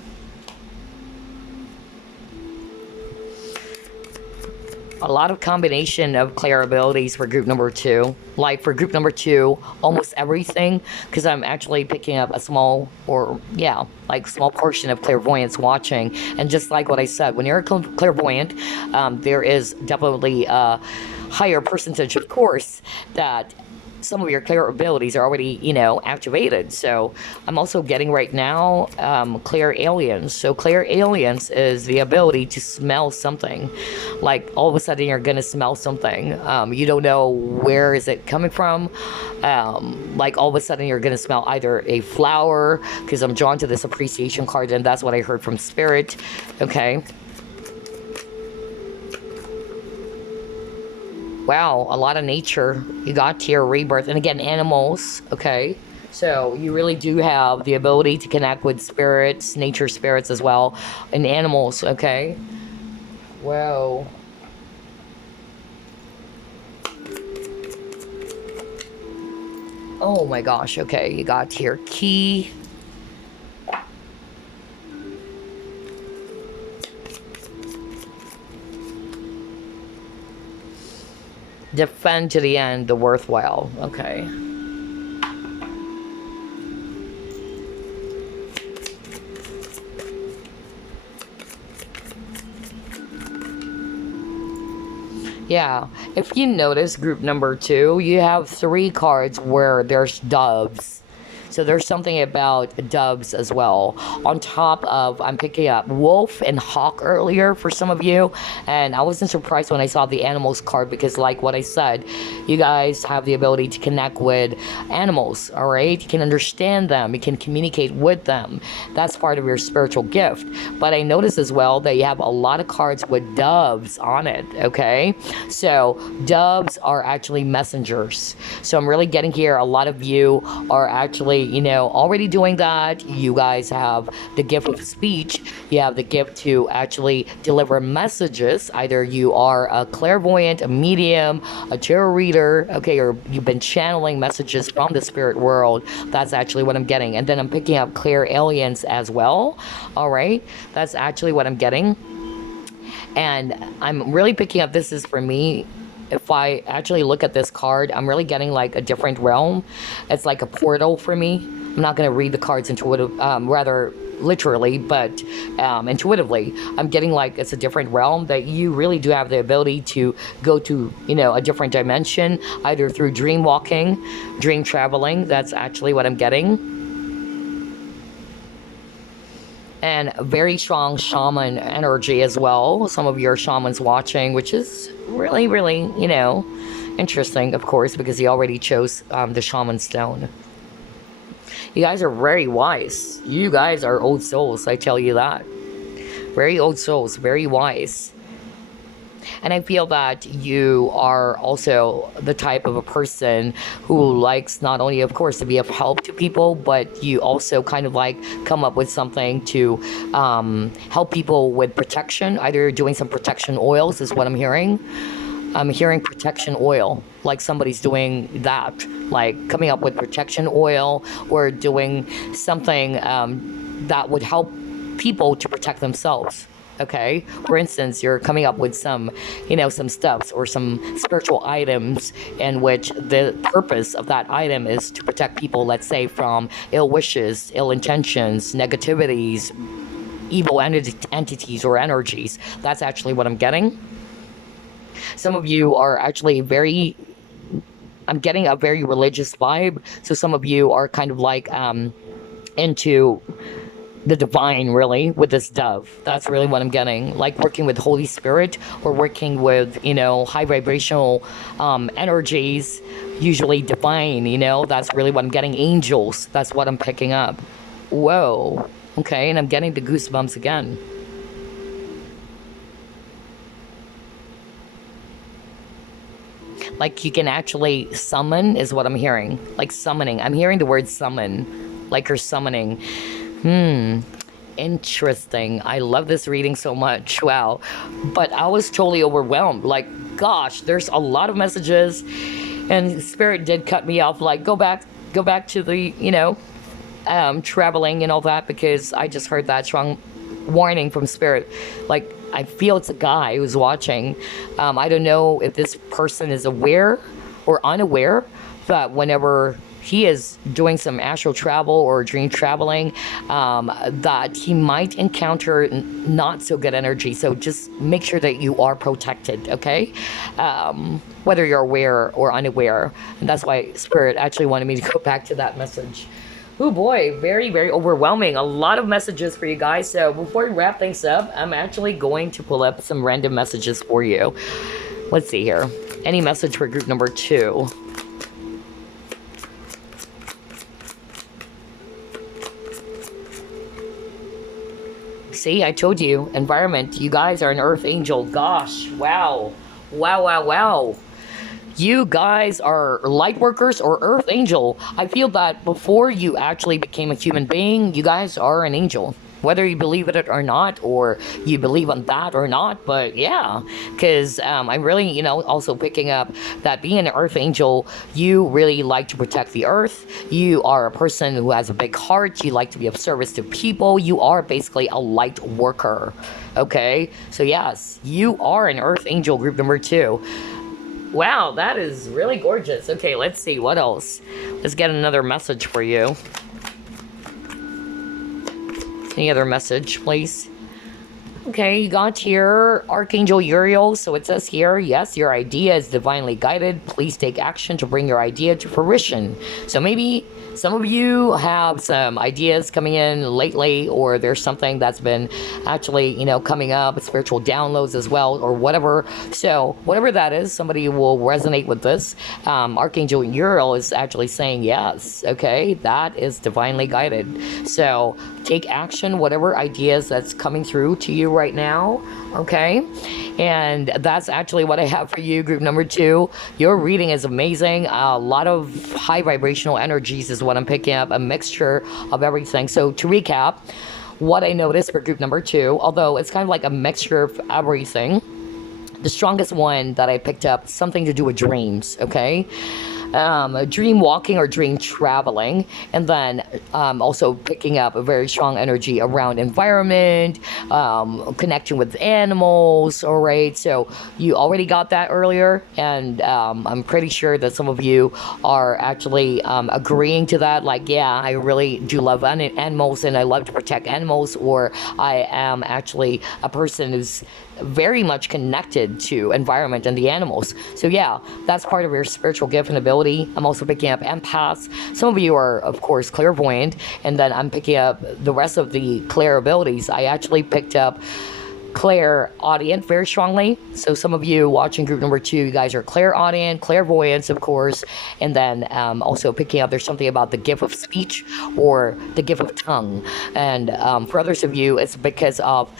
A lot of combination of clear abilities for group number 2. Like for group number 2, almost everything, because I'm actually picking up a small, small portion of clairvoyance watching. And just like what I said, when you're a clairvoyant, there is definitely a higher percentage, of course, that some of your clear abilities are already, activated. So I'm also getting right now clear aliens. So clear aliens is the ability to smell something. Like all of a sudden you're gonna smell something. You don't know where is it coming from. Like all of a sudden you're gonna smell either a flower, because I'm drawn to this appreciation card, and that's what I heard from spirit. Okay. Wow, a lot of nature. You got here, rebirth, and again, animals, okay? So you really do have the ability to connect with spirits, nature spirits as well, and animals, okay? Whoa. Oh my gosh, okay, you got here, key. Defend to the end, the worthwhile. Okay. Yeah. If you notice group number 2, you have 3 cards where there's doves. So there's something about doves as well. On top of, I'm picking up wolf and hawk earlier for some of you. And I wasn't surprised when I saw the animals card, because like what I said, you guys have the ability to connect with animals, all right? You can understand them. You can communicate with them. That's part of your spiritual gift. But I noticed as well that you have a lot of cards with doves on it, okay? So doves are actually messengers. So I'm really getting here, a lot of you are actually already doing that. You guys have the gift of speech. You have the gift to actually deliver messages. Either you are a clairvoyant, a medium, a tarot reader, okay, or you've been channeling messages from the spirit world. That's actually what I'm getting. And then I'm picking up clear aliens as well. All right, that's actually what I'm getting. And I'm really picking up, this is for me, if I actually look at this card, I'm really getting like a different realm. It's like a portal for me. I'm not going to read the cards rather literally, but intuitively. I'm getting like it's a different realm that you really do have the ability to go to, a different dimension, either through dream walking, dream traveling. That's actually what I'm getting. And very strong shaman energy as well. Some of your shamans watching, which is really, really, Interesting, of course, because he already chose the shaman stone. You guys are very wise. You guys are old souls, I tell you that. Very old souls, very wise. And I feel that you are also the type of a person who likes not only, of course, to be of help to people, but you also kind of like come up with something to help people with protection. Either doing some protection oils is what I'm hearing. I'm hearing protection oil, like somebody's doing that, like coming up with protection oil or doing something that would help people to protect themselves. Okay, for instance, you're coming up with some, some stuffs or some spiritual items in which the purpose of that item is to protect people, let's say, from ill wishes, ill intentions, negativities, evil entities or energies. That's actually what I'm getting. Some of you are actually I'm getting a very religious vibe. So some of you are kind of like into the divine, really, with this dove. That's really what I'm getting. Like working with Holy Spirit or working with, high vibrational energies, usually divine, that's really what I'm getting. Angels, that's what I'm picking up. Whoa. Okay, and I'm getting the goosebumps again. Like you can actually summon is what I'm hearing. Like summoning. I'm hearing the word summon. Like you're summoning. Interesting. I love this reading so much. Wow. But I was totally overwhelmed. Like, gosh, there's a lot of messages. And Spirit did cut me off. Like, go back to the, traveling and all that, because I just heard that strong warning from Spirit. Like, I feel it's a guy who's watching. I don't know if this person is aware or unaware that whenever he is doing some astral travel or dream traveling, that he might encounter not so good energy. So just make sure that you are protected, okay? Whether you're aware or unaware. And that's why Spirit actually wanted me to go back to that message. Oh boy, very, very overwhelming. A lot of messages for you guys. So before we wrap things up, I'm actually going to pull up some random messages for you. Let's see here. Any message for group number 2? See, I told you, environment. You guys are an earth angel. Gosh, wow. Wow, wow, wow. You guys are light workers or earth angel. I feel that before you actually became a human being, you guys are an angel. Whether you believe it or not, or you believe on that or not, but yeah, because I'm really, also picking up that being an earth angel, you really like to protect the earth. You are a person who has a big heart. You like to be of service to people. You are basically a light worker, okay? So yes, you are an earth angel, group number 2. Wow, that is really gorgeous. Okay, let's see, what else? Let's get another message for you. Any other message, please? Okay, you got here Archangel Uriel. So it says here, yes, your idea is divinely guided. Please take action to bring your idea to fruition. So maybe some of you have some ideas coming in lately, or there's something that's been actually, coming up, spiritual downloads as well, or whatever. So whatever that is, somebody will resonate with this. Archangel Uriel is actually saying yes. Okay, that is divinely guided. So take action, whatever ideas that's coming through to you right now. Okay, and that's actually what I have for you, group number 2. Your reading is amazing. A lot of high vibrational energies is what I'm picking up, a mixture of everything. So to recap, what I noticed for group number 2, although it's kind of like a mixture of everything, the strongest one that I picked up, something to do with dreams, okay? Dream walking or dream traveling, and then also picking up a very strong energy around environment, connecting with animals. All right, so you already got that earlier, and I'm pretty sure that some of you are actually agreeing to that. Like, yeah, I really do love animals, and I love to protect animals, or I am actually a person who's very much connected to environment and the animals. So yeah, that's part of your spiritual gift and ability. I'm also picking up empaths. Some of you are, of course, clairvoyant, and then I'm picking up the rest of the clair abilities. I actually picked up clairaudient very strongly. So some of you watching group number 2, you guys are clairaudient, clairvoyance, of course, and then also picking up there's something about the gift of speech or the gift of tongue. And for others of you, it's because of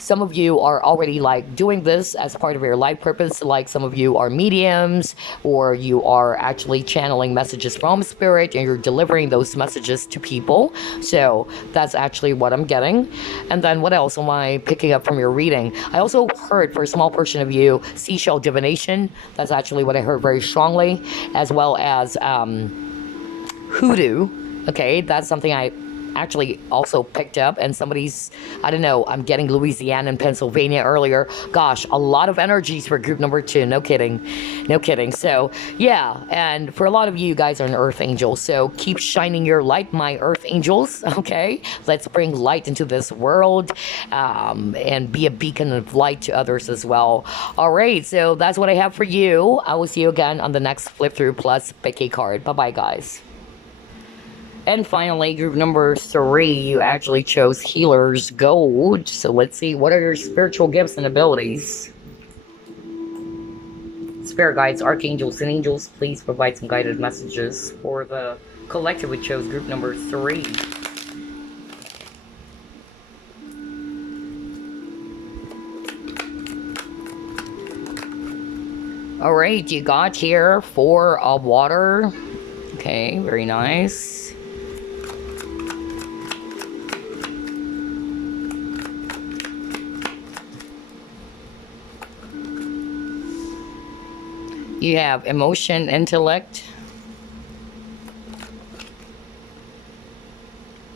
some of you are already like doing this as part of your life purpose. Like some of you are mediums, or you are actually channeling messages from spirit and you're delivering those messages to people. So that's actually what I'm getting. And then what else am I picking up from your reading? I also heard for a small portion of you, seashell divination. That's actually what I heard very strongly, as well as hoodoo. Okay, that's something I actually also picked up. And somebody's, I don't know, I'm getting Louisiana and Pennsylvania earlier. Gosh, a lot of energies for group number 2. No kidding. No kidding. So yeah, and for a lot of you guys are an earth angel, so keep shining your light, my earth angels. Okay, let's bring light into this world, and be a beacon of light to others as well. All right, so that's what I have for you. I will see you again on the next flip through plus pick a card. Bye bye, guys. And finally, group number 3, you actually chose Healer's Gold. So let's see, what are your spiritual gifts and abilities? Spirit guides, archangels, and angels, please provide some guided messages for the collective who chose group number 3. All right, you got here 4 of water. Okay, very nice. You have emotion, intellect.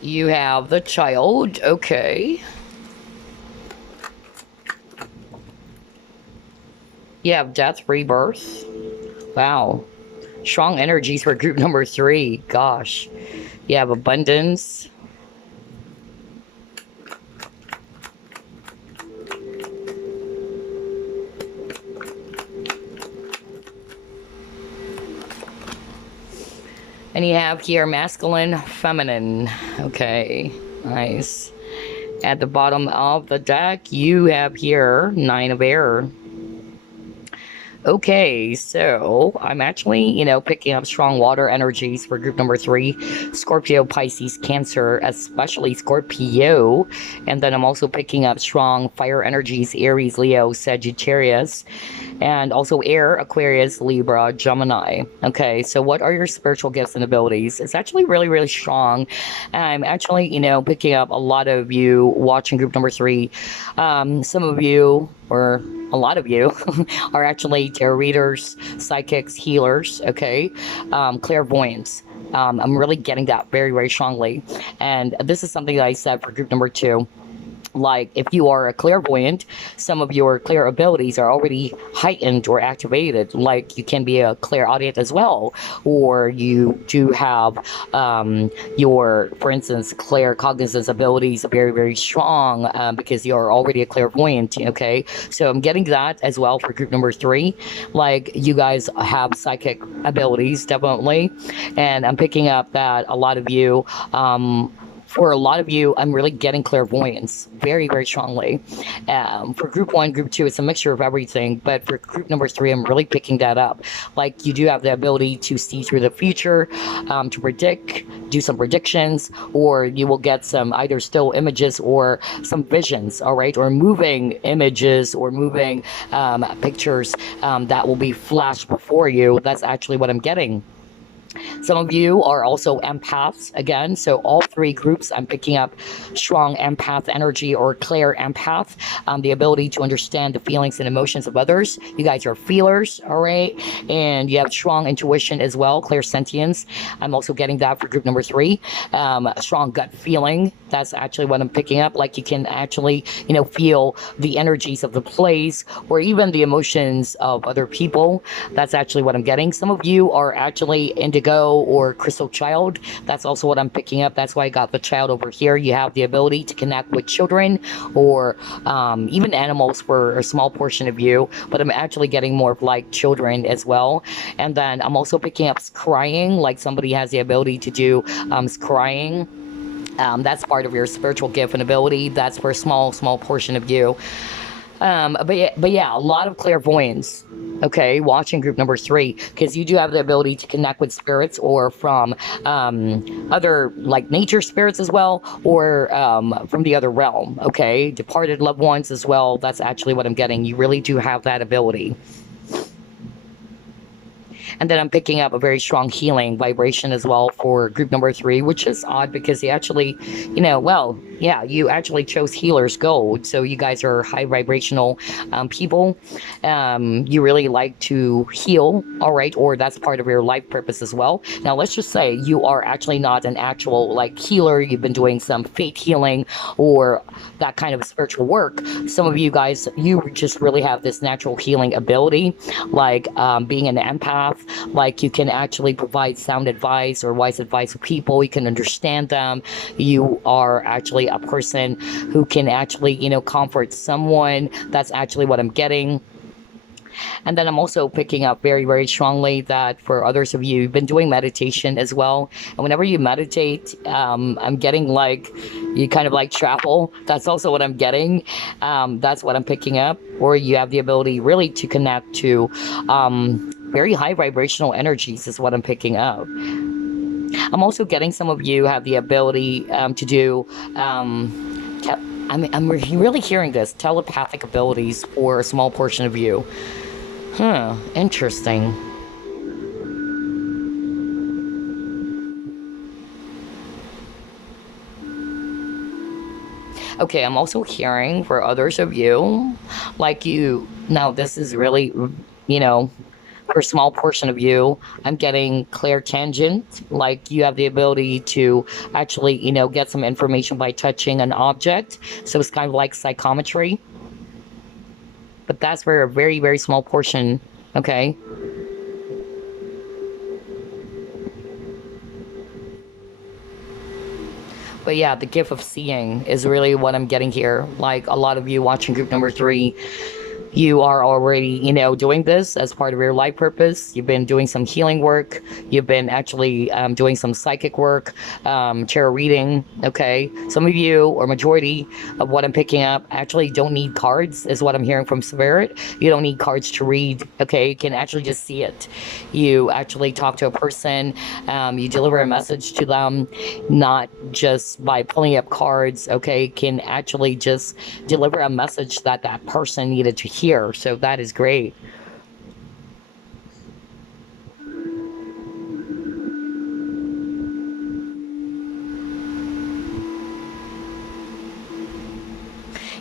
You have the child, okay. You have death, rebirth. Wow. Strong energies for group number 3, gosh. You have abundance. And you have here masculine, feminine. Okay, nice. At the bottom of the deck, you have here 9 of air. Okay, so I'm actually, picking up strong water energies for group number 3. Scorpio, Pisces, Cancer, especially Scorpio. And then I'm also picking up strong fire energies, Aries, Leo, Sagittarius. And also air, Aquarius, Libra, Gemini. Okay, so what are your spiritual gifts and abilities? It's actually really, really strong. I'm actually, picking up a lot of you watching group number 3. Some of you, or a lot of you, are actually tarot readers, psychics, healers, okay? Clairvoyants. I'm really getting that very, very strongly. And this is something that I said for group number 2. Like, if you are a clairvoyant, some of your clair abilities are already heightened or activated. Like, you can be a clairaudient as well, or you do have your, for instance, claircognizance abilities very, very strong, because you're already a clairvoyant. Okay, so I'm getting that as well for group number 3. Like, you guys have psychic abilities, definitely, and I'm picking up that a lot of you, for a lot of you, I'm really getting clairvoyance very, very strongly. For group 1, group 2, it's a mixture of everything. But for group number 3, I'm really picking that up. Like, you do have the ability to see through the future, to predict, do some predictions, or you will get some either still images or some visions, all right? Or moving images or moving pictures that will be flashed before you. That's actually what I'm getting. Some of you are also empaths again. So all 3 groups, I'm picking up strong empath energy or clair empath, the ability to understand the feelings and emotions of others. You guys are feelers, all right? And you have strong intuition as well, clairsentience. I'm also getting that for group number 3. A strong gut feeling. That's actually what I'm picking up. Like, you can actually, feel the energies of the place or even the emotions of other people. That's actually what I'm getting. Some of you are actually indigo or crystal child. That's also what I'm picking up. That's why I got the child over here. You have the ability to connect with children or even animals for a small portion of you, but I'm actually getting more of like children as well. And then I'm also picking up scrying, like somebody has the ability to do scrying. That's part of your spiritual gift and ability. That's for a small portion of you. But yeah, a lot of clairvoyance. Okay, watching group number 3, because you do have the ability to connect with spirits or from other like nature spirits as well, or from the other realm. Okay, departed loved ones as well. That's actually what I'm getting. You really do have that ability. And then I'm picking up a very strong healing vibration as well for group number 3, which is odd because you actually, well, yeah, you actually chose healer's gold. So you guys are high vibrational people. You really like to heal, all right, or that's part of your life purpose as well. Now, let's just say you are actually not an actual like healer. You've been doing some fate healing or that kind of spiritual work. Some of you guys, you just really have this natural healing ability, like being an empath. Like you can actually provide sound advice or wise advice to people. You can understand them. You are actually a person who can actually, comfort someone. That's actually what I'm getting. And then I'm also picking up very, very strongly that for others of you, you've been doing meditation as well. And whenever you meditate, I'm getting like you kind of like travel. That's also what I'm getting. That's what I'm picking up. Or you have the ability really to connect to very high vibrational energies is what I'm picking up. I'm also getting some of you have the ability to do I'm really hearing this telepathic abilities for a small portion of you. Interesting. Okay, I'm also hearing for others of you, like you, now this is really, for a small portion of you, I'm getting clairtangent, like you have the ability to actually, get some information by touching an object. So it's kind of like psychometry. But that's for a very, very small portion, okay? But yeah, the gift of seeing is really what I'm getting here. Like a lot of you watching group number 3, you are already, doing this as part of your life purpose. You've been doing some healing work. You've been actually doing some psychic work, tarot reading. Okay. Some of you, or majority of what I'm picking up, actually don't need cards, is what I'm hearing from Spirit. You don't need cards to read. Okay. You can actually just see it. You actually talk to a person. You deliver a message to them, not just by pulling up cards. Okay. Can actually just deliver a message that that person needed to hear. So that is great.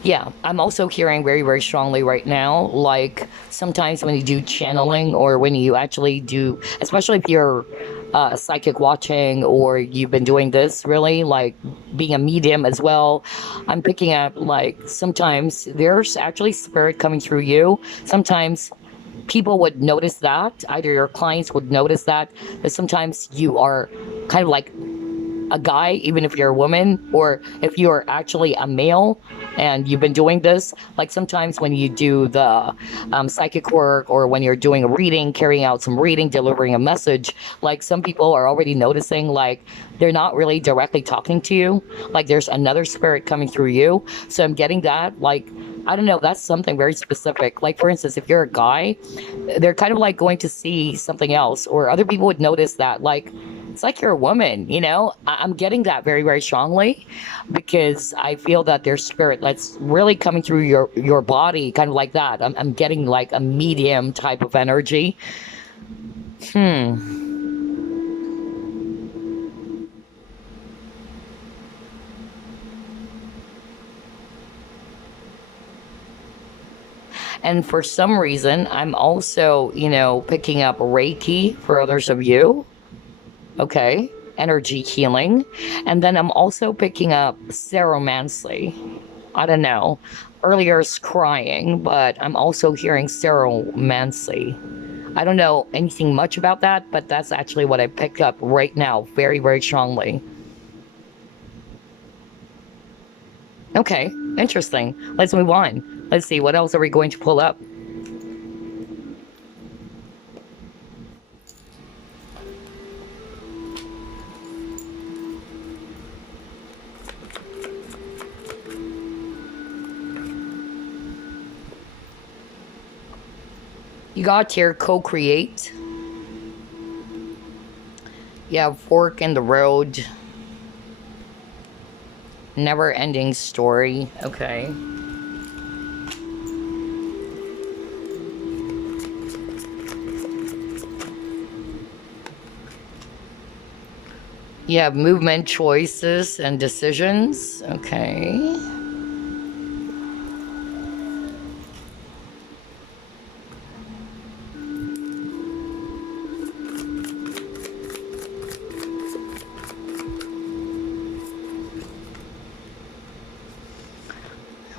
Yeah, I'm also hearing very, very strongly right now, like sometimes when you do channeling or when you actually do, especially if you're psychic watching or you've been doing this really, like being a medium as well, I'm picking up like sometimes there's actually spirit coming through you. Sometimes people would notice that, either your clients would notice that, but sometimes you are kind of like a guy, even if you're a woman, or if you're actually a male and you've been doing this, like sometimes when you do the psychic work or when you're doing a reading, carrying out some reading, delivering a message, like some people are already noticing like they're not really directly talking to you, like there's another spirit coming through you. So I'm getting that, like, I don't know, that's something very specific. Like, for instance, if you're a guy, they're kind of like going to see something else, or other people would notice that, like, it's like you're a woman, I'm getting that very, very strongly because I feel that there's spirit that's really coming through your body, kind of like that. I'm getting like a medium type of energy. And for some reason, I'm also, picking up Reiki for others of you. Okay. Energy healing. And then I'm also picking up Ceromancy. I don't know. Earlier it's crying, but I'm also hearing Ceromancy. I don't know anything much about that, but that's actually what I picked up right now, very, very strongly. Okay, interesting. Let's move on. Let's see, what else are we going to pull up? You got here co-create. You have fork in the road. Never-ending story. Okay. You have movement, choices, and decisions. Okay.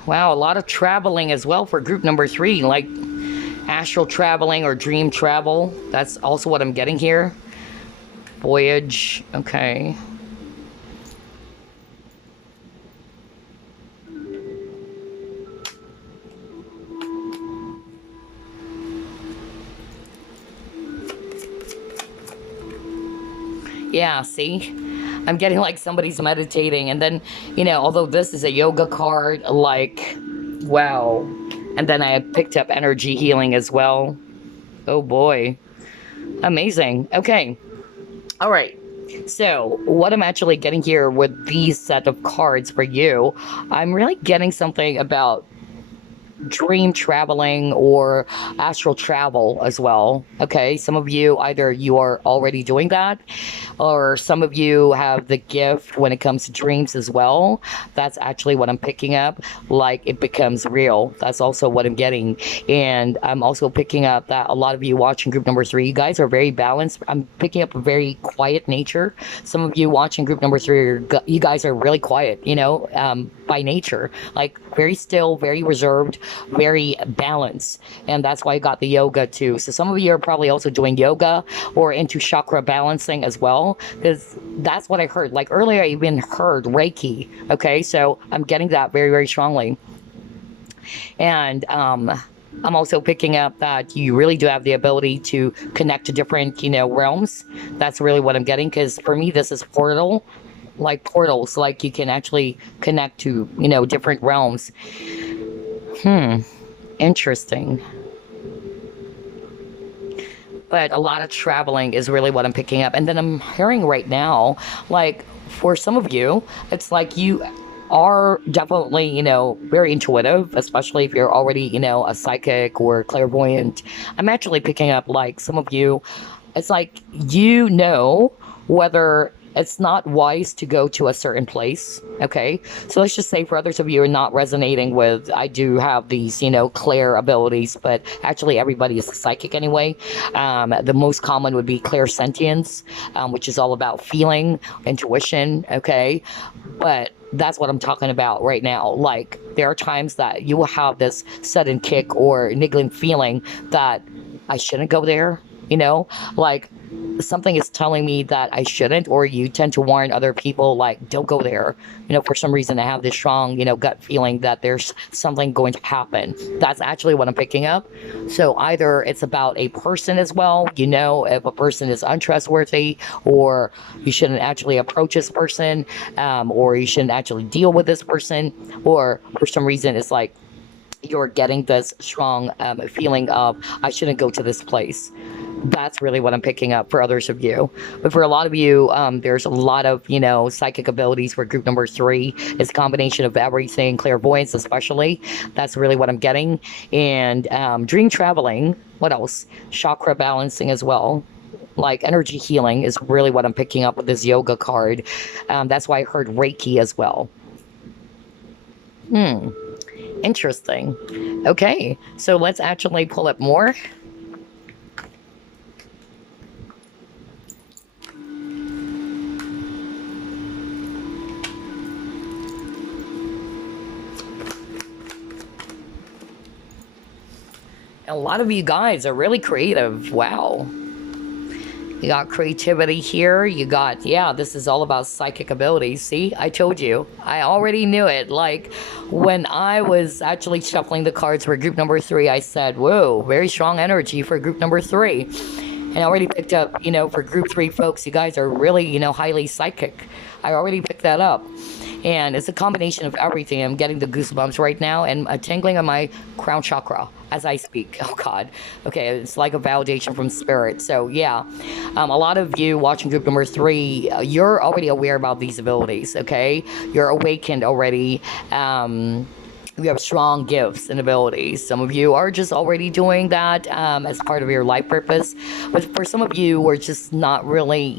Wow, a lot of traveling as well for group number 3, like astral traveling or dream travel. That's also what I'm getting here. Voyage, okay. Yeah, see? I'm getting like somebody's meditating, and then, you know, although this is a yoga card, like, wow. And then I picked up energy healing as well. Oh boy. Amazing. Okay. All right. So what I'm actually getting here with these set of cards for you, I'm really getting something about dream traveling or astral travel as well. Okay, some of you, either you are already doing that, or some of you have the gift when it comes to dreams as well. That's actually what I'm picking up, like it becomes real. That's also what I'm getting. And I'm also picking up that a lot of you watching group number 3, you guys are very balanced. I'm picking up a very quiet nature. Some of you watching group number 3, you guys are really quiet, you know, by nature, like very still, very reserved, very balanced. And that's why I got the yoga too. So some of you are probably also doing yoga or into chakra balancing as well, because that's what I heard. Like earlier I even heard Reiki. Okay, so I'm getting that very, very strongly. And I'm also picking up that you really do have the ability to connect to different, you know, realms. That's really what I'm getting, because for me this is portal, like portals, like you can actually connect to, you know, different realms. Interesting. But a lot of traveling is really what I'm picking up. And then I'm hearing right now, like for some of you, it's like you are definitely, you know, very intuitive, especially if you're already, you know, a psychic or clairvoyant. I'm actually picking up like some of you, it's like, you know, whether it's not wise to go to a certain place. Okay, so let's just say for others of you are not resonating with, I do have these, you know, clair abilities, but actually everybody is a psychic anyway. The most common would be clairsentience, which is all about feeling, intuition. Okay, but that's what I'm talking about right now. Like there are times that you will have this sudden kick or niggling feeling that I shouldn't go there, you know, like something is telling me that I shouldn't, or you tend to warn other people like, don't go there. You know, for some reason I have this strong, you know, gut feeling that there's something going to happen. That's actually what I'm picking up. So either it's about a person as well, you know, if a person is untrustworthy, or you shouldn't actually approach this person, or you shouldn't actually deal with this person, or for some reason it's like you're getting this strong feeling of I shouldn't go to this place. That's really what I'm picking up for others of you. But for a lot of you, there's a lot of, you know, psychic abilities for group number 3. It's a combination of everything, clairvoyance especially. That's really what I'm getting. And dream traveling. What else? Chakra balancing as well. Like energy healing is really what I'm picking up with this yoga card. That's why I heard Reiki as well. Interesting. Okay, so let's actually pull up more. A lot of you guys are really creative. Wow. You got creativity here. You got, yeah, this is all about psychic abilities. See, I told you. I already knew it. Like, when I was actually shuffling the cards for group number 3, I said, whoa, very strong energy for group number 3. And I already picked up, you know, for group 3 folks, you guys are really, you know, highly psychic. I already picked that up. And it's a combination of everything. I'm getting the goosebumps right now and a tingling on my crown chakra as I speak. Oh God. Okay, it's like a validation from spirit. So yeah, a lot of you watching group number 3, you're already aware about these abilities. Okay, you're awakened already. You have strong gifts and abilities. Some of you are just already doing that as part of your life purpose. But for some of you who are just not really,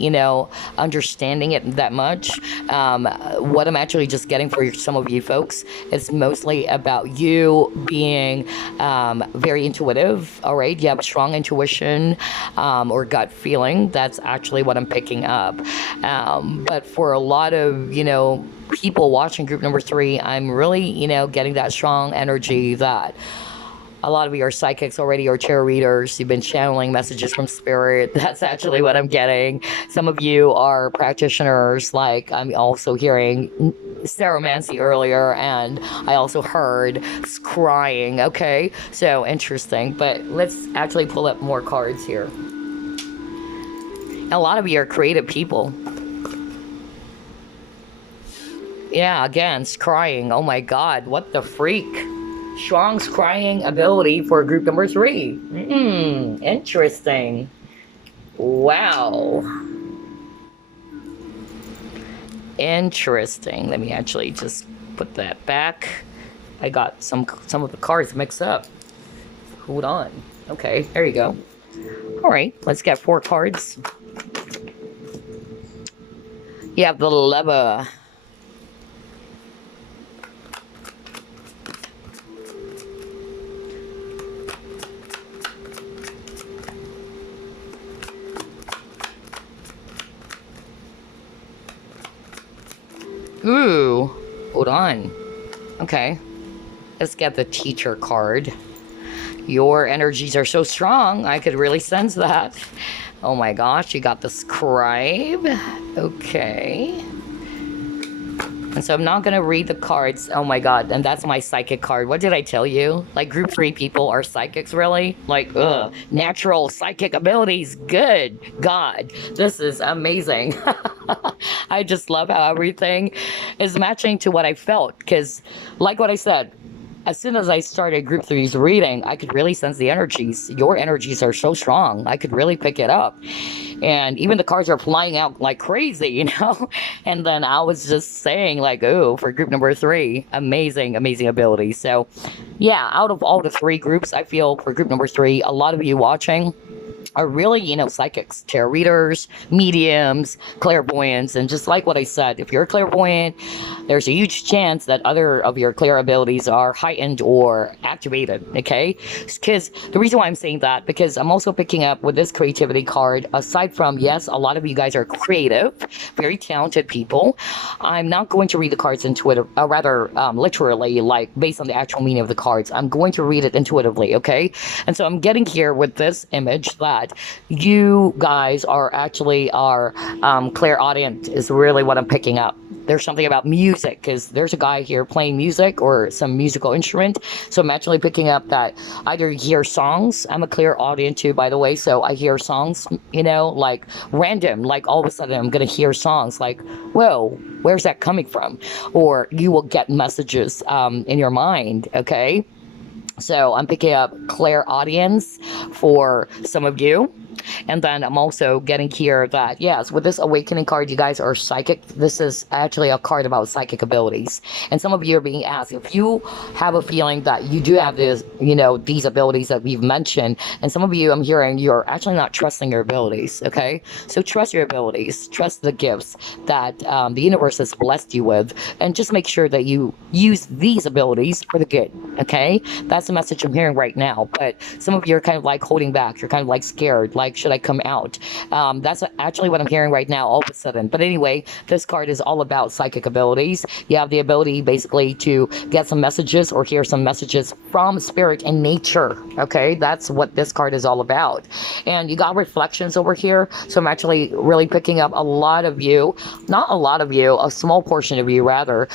understanding it that much, what I'm actually just getting for some of you folks is mostly about you being very intuitive, all right? You have strong intuition or gut feeling. That's actually what I'm picking up. But for a lot of, people watching group number 3, I'm really, getting that strong energy that a lot of you are psychics already or tarot readers. You've been channeling messages from spirit. That's actually what I'm getting. Some of you are practitioners, like I'm also hearing stereomancy earlier, and I also heard scrying. Okay, so interesting. But let's actually pull up more cards here. A lot of you are creative people. Yeah, again, scrying. Oh my God, what the freak? Strong scrying ability for group number 3. Interesting. Wow. Interesting. Let me actually just put that back. I got some of the cards mixed up. Hold on. Okay, there you go. All right, let's get 4 cards. You have the lever. Ooh, hold on. Okay, let's get the teacher card. Your energies are so strong, I could really sense that. Oh my gosh, you got the scribe. Okay. And so I'm not going to read the cards. Oh my God, and that's my psychic card. What did I tell you? Like group 3 people are psychics, really? Like, natural psychic abilities. Good God, this is amazing. I just love how everything is matching to what I felt. Because like what I said, as soon as I started group 3's reading, I could really sense the energies. Your energies are so strong. I could really pick it up. And even the cards are flying out like crazy, And then I was just saying like, oh, for group number 3, amazing, amazing ability. So yeah, out of all the 3 groups, I feel for group number 3, a lot of you watching are really, psychics, tarot readers, mediums, clairvoyants. And just like what I said, if you're a clairvoyant, there's a huge chance that other of your clair abilities are heightened or activated, okay? Because the reason why I'm saying that, because I'm also picking up with this creativity card, aside from, yes, a lot of you guys are creative, very talented people, I'm not going to read the cards intuitively, literally, like based on the actual meaning of the cards. I'm going to read it intuitively, okay? And so I'm getting here with this image that you guys are actually clairaudient is really what I'm picking up. There's something about music, because there's a guy here playing music or some musical instrument. So I'm actually picking up that either you hear songs. I'm a clairaudient too, by the way. So I hear songs, like random, like all of a sudden I'm going to hear songs like, whoa, where's that coming from? Or you will get messages in your mind, okay? So I'm picking up clairaudience for some of you. And then I'm also getting here that, yes, with this awakening card, you guys are psychic. This is actually a card about psychic abilities. And some of you are being asked, if you have a feeling that you do have this, these abilities that we've mentioned, and some of you, I'm hearing, you're actually not trusting your abilities, okay? So trust your abilities, trust the gifts that the universe has blessed you with, and just make sure that you use these abilities for the good, okay? That's the message I'm hearing right now. But some of you are kind of like holding back. You're kind of like scared, like, should I come out? That's actually what I'm hearing right now all of a sudden. But anyway, this card is all about psychic abilities. You have the ability basically to get some messages or hear some messages from spirit and nature. Okay, that's what this card is all about. And you got reflections over here. So I'm actually really picking up a lot of you, not a lot of you, a small portion of you rather,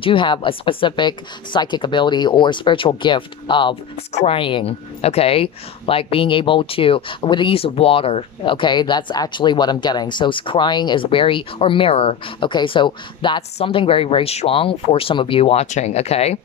do have a specific psychic ability or spiritual gift of scrying. Okay, like being able to, with the use of water. Okay, that's actually what I'm getting. So crying is very, or mirror. Okay, so that's something very, very strong for some of you watching. Okay.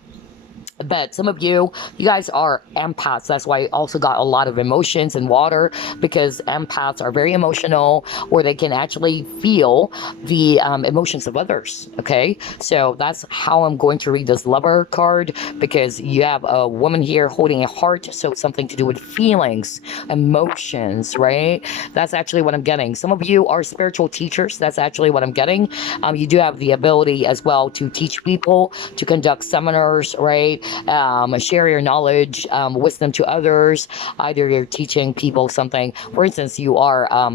But some of you guys are empaths. That's why I also got a lot of emotions in water, because empaths are very emotional, or they can actually feel the emotions of others. Okay, so that's how I'm going to read this lover card, because you have a woman here holding a heart, so something to do with feelings, emotions, right? That's actually what I'm getting. Some of you are spiritual teachers. That's actually what I'm getting. You do have the ability as well to teach people, to conduct seminars, right? Share your knowledge, wisdom to others. Either you're teaching people something, for instance, you are a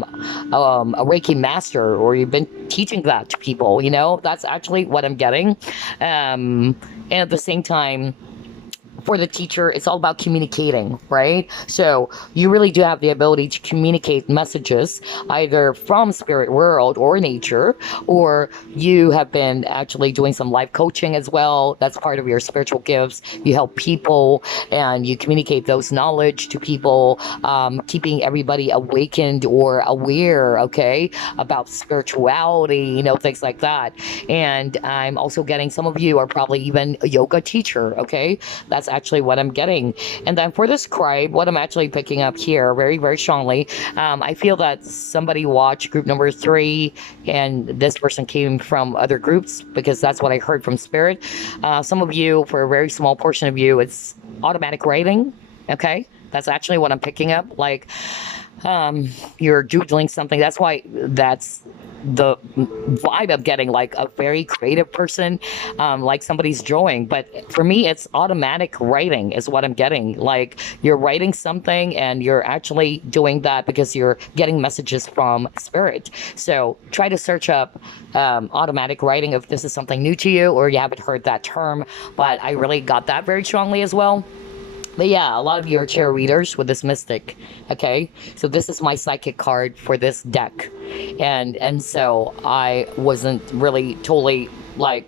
Reiki master, or you've been teaching that to people, that's actually what I'm getting. And at the same time, for the teacher, it's all about communicating, right? So you really do have the ability to communicate messages either from spirit world or nature, or you have been actually doing some life coaching as well. That's part of your spiritual gifts. You help people and you communicate those knowledge to people, keeping everybody awakened or aware, okay, about spirituality, things like that. And I'm also getting, some of you are probably even a yoga teacher, okay? That's actually what I'm getting. And then for the scribe, what I'm actually picking up here very, very strongly, I feel that somebody watched group number 3 and this person came from other groups, because that's what I heard from spirit. Some of you, for a very small portion of you, it's automatic writing. Okay, that's actually what I'm picking up. Like, you're doodling something. That's why that's the vibe I'm getting, like a very creative person, like somebody's drawing. But for me, it's automatic writing is what I'm getting. Like, you're writing something and you're actually doing that because you're getting messages from spirit. So try to search up automatic writing if this is something new to you or you haven't heard that term. But I really got that very strongly as well. But yeah, a lot of you are tarot readers with this mystic. Okay, so this is my psychic card for this deck, and so I wasn't really totally like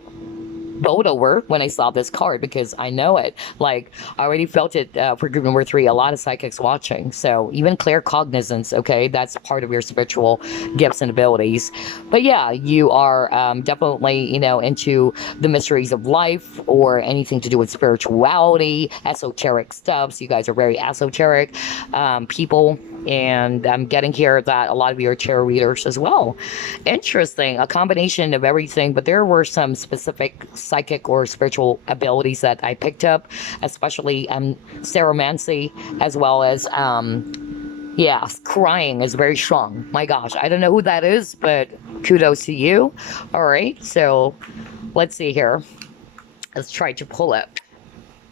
bowled over when I saw this card, because I know it. Like, I already felt it for group number 3. A lot of psychics watching. So even claircognizance, okay, that's part of your spiritual gifts and abilities. But yeah, you are definitely, into the mysteries of life or anything to do with spirituality, esoteric stuff. So you guys are very esoteric people. And I'm getting here that a lot of you are tarot readers as well. Interesting, a combination of everything, but there were some specific psychic or spiritual abilities that I picked up, especially seromancy, as well as yeah, crying is very strong. My gosh, I don't know who that is, but kudos to you. All right, so let's see here. Let's try to pull up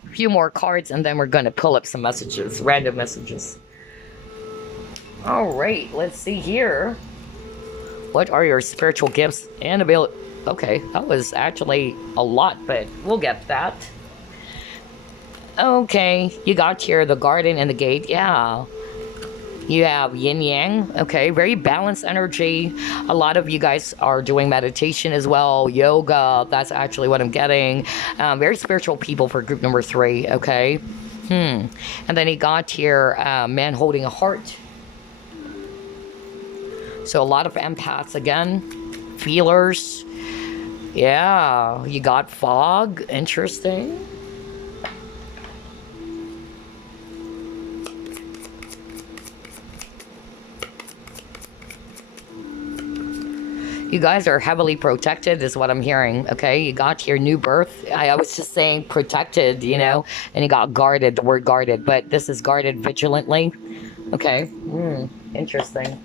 a few more cards, and then we're going to pull up some messages, random messages. All right, let's see here. What are your spiritual gifts and ability? Okay, that was actually a lot, but we'll get that. Okay, you got here the garden and the gate. Yeah. You have yin yang. Okay, very balanced energy. A lot of you guys are doing meditation as well, yoga. That's actually what I'm getting. Very spiritual people for group number 3. Okay. And then he got here, man holding a heart. So a lot of empaths again, feelers. Yeah, you got fog. Interesting. You guys are heavily protected is what I'm hearing, okay? You got your new birth. I was just saying protected, and you got guarded, the word guarded, but this is guarded vigilantly. Okay, interesting.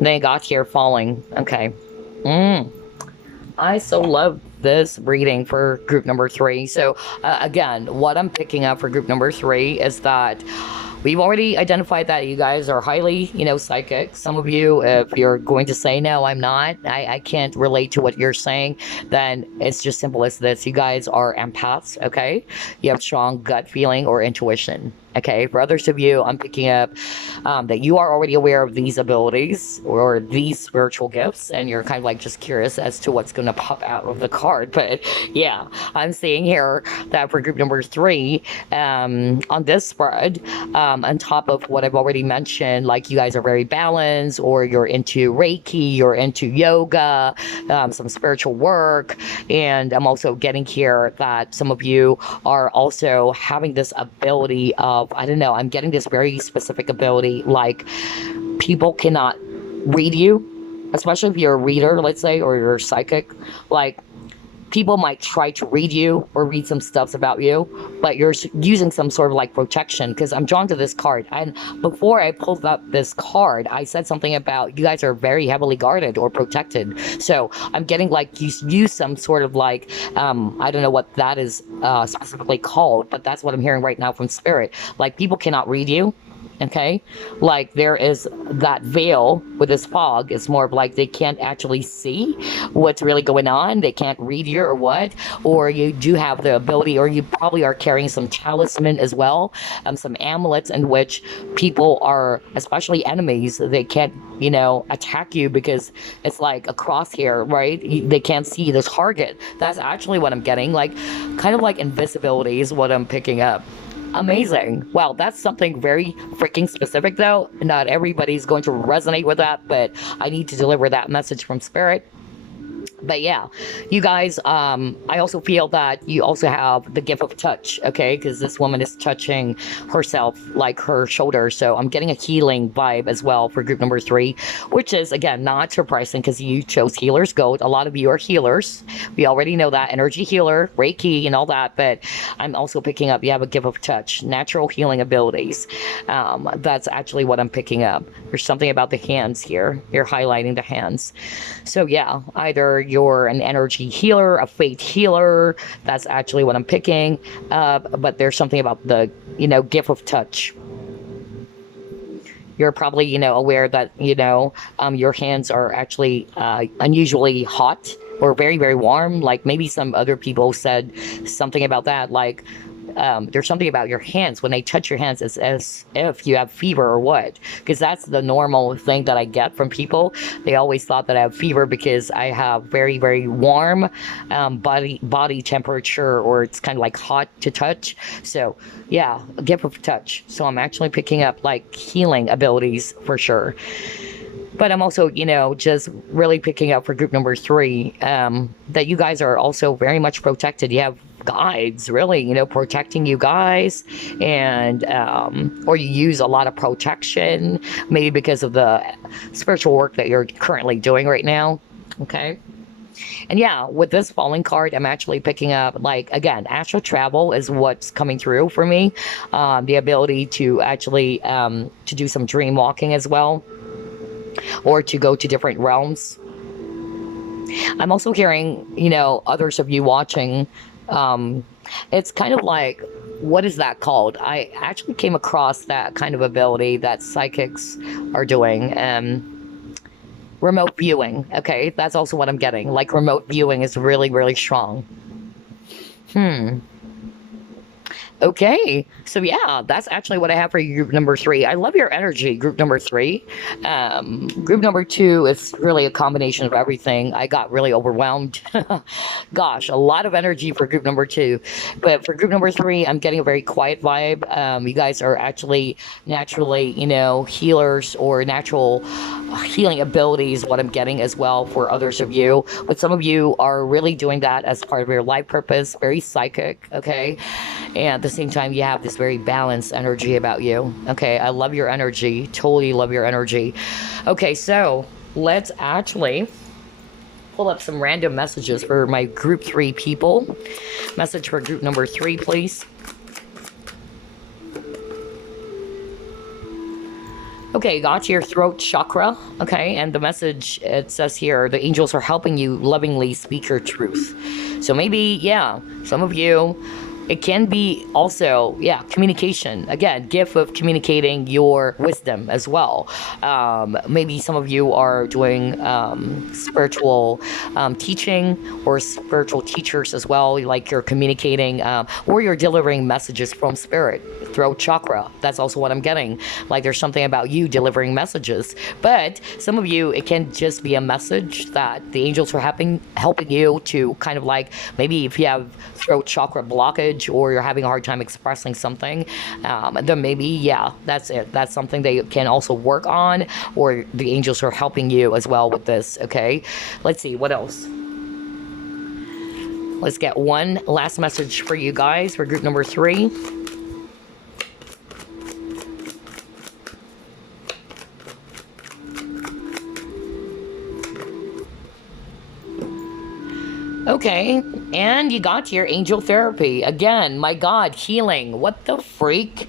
They got here falling. Okay. I so love this reading for group number 3. So again, what I'm picking up for group number 3 is that we've already identified that you guys are highly, psychic. Some of you, if you're going to say, no, I'm not, I can't relate to what you're saying, then it's just simple as this. You guys are empaths, okay? You have strong gut feeling or intuition. Okay, for others of you, I'm picking up that you are already aware of these abilities or these spiritual gifts, and you're kind of like just curious as to what's going to pop out of the card. But yeah, I'm seeing here that for group number 3, on this spread, on top of what I've already mentioned, like you guys are very balanced, or you're into Reiki, you're into yoga, some spiritual work, and I'm also getting here that some of you are also having this ability of, I don't know, I'm getting this very specific ability, like people cannot read you, especially if you're a reader, let's say, or you're psychic. Like people might try to read you or read some stuff about you, but you're using some sort of like protection, because I'm drawn to this card. And before I pulled up this card, I said something about you guys are very heavily guarded or protected. So I'm getting like you use some sort of like, I don't know what that is specifically called, but that's what I'm hearing right now from spirit. Like people cannot read you. Okay, like there is that veil with this fog. It's more of like they can't actually see what's really going on. They can't read you or what. Or you do have the ability, or you probably are carrying some talisman as well, some amulets in which people are, especially enemies, they can't, you know, attack you because it's like a crosshair, right? They can't see the target. That's actually what I'm getting. Like kind of like invisibility is what I'm picking up. Amazing. Wow, that's something very freaking specific, though. Not everybody's going to resonate with that, but I need to deliver that message from spirit. But yeah, you guys, I also feel that you also have the gift of touch, okay? Because this woman is touching herself, like her shoulder. So I'm getting a healing vibe as well for group number 3, which is, again, not surprising because you chose Healer's Gold. A lot of you are healers. We already know that. Energy healer, Reiki, and all that. But I'm also picking up, you have a gift of touch, natural healing abilities. That's actually what I'm picking up. There's something about the hands here. You're highlighting the hands. So yeah, either you're an energy healer, a faith healer. That's actually what I'm picking. But there's something about the, you know, gift of touch. You're probably, you know, aware that, you know, your hands are actually unusually hot or very, very warm. Like maybe some other people said something about that. Like there's something about your hands. When they touch your hands, it's as if you have fever or what. Because that's the normal thing that I get from people. They always thought that I have fever because I have very, very warm body temperature, or it's kind of like hot to touch. So yeah, a gift of touch. So I'm actually picking up like healing abilities for sure. But I'm also, you know, just really picking up for group number 3 that you guys are also very much protected. You have guides, really, you know, protecting you guys, and or you use a lot of protection, maybe because of the spiritual work that you're currently doing right now. Okay. And yeah, with this falling card, I'm actually picking up, like, again, astral travel is what's coming through for me. The ability to actually to do some dream walking as well, or to go to different realms. I'm also hearing, you know, others of you watching, it's kind of like, what is that called? I actually came across that kind of ability that psychics are doing. Remote viewing. Okay, that's also what I'm getting. Like remote viewing is really, really strong. Okay, so yeah, that's actually what I have for you, group number 3. I love your energy, group number 3. Group number 2 is really a combination of everything. I got really overwhelmed. Gosh, a lot of energy for group number 2. But for group number 3, I'm getting a very quiet vibe. You guys are actually naturally, you know, healers, or natural healing abilities, what I'm getting as well for others of you. But some of you are really doing that as part of your life purpose, very psychic, okay? And at the same time, you have this very balanced energy about you. Okay, I love your energy. Totally love your energy. Okay, so let's actually pull up some random messages for my group 3 people. Message for group number 3, please. Okay, got your throat chakra. Okay, and the message, it says here, the angels are helping you lovingly speak your truth. So maybe, yeah, some of you, it can be also, yeah, communication. Again, gift of communicating your wisdom as well. Maybe some of you are doing spiritual teaching or spiritual teachers as well, like you're communicating or you're delivering messages from spirit, throat chakra. That's also what I'm getting. Like there's something about you delivering messages. But some of you, it can just be a message that the angels are helping you to kind of like, maybe if you have throat chakra blockage or you're having a hard time expressing something, then maybe, yeah, that's it. That's something they can also work on, or the angels are helping you as well with this. Okay, let's see what else. Let's get one last message for you guys for group number 3. Okay, and you got your angel therapy. Again, my God, healing. What the freak?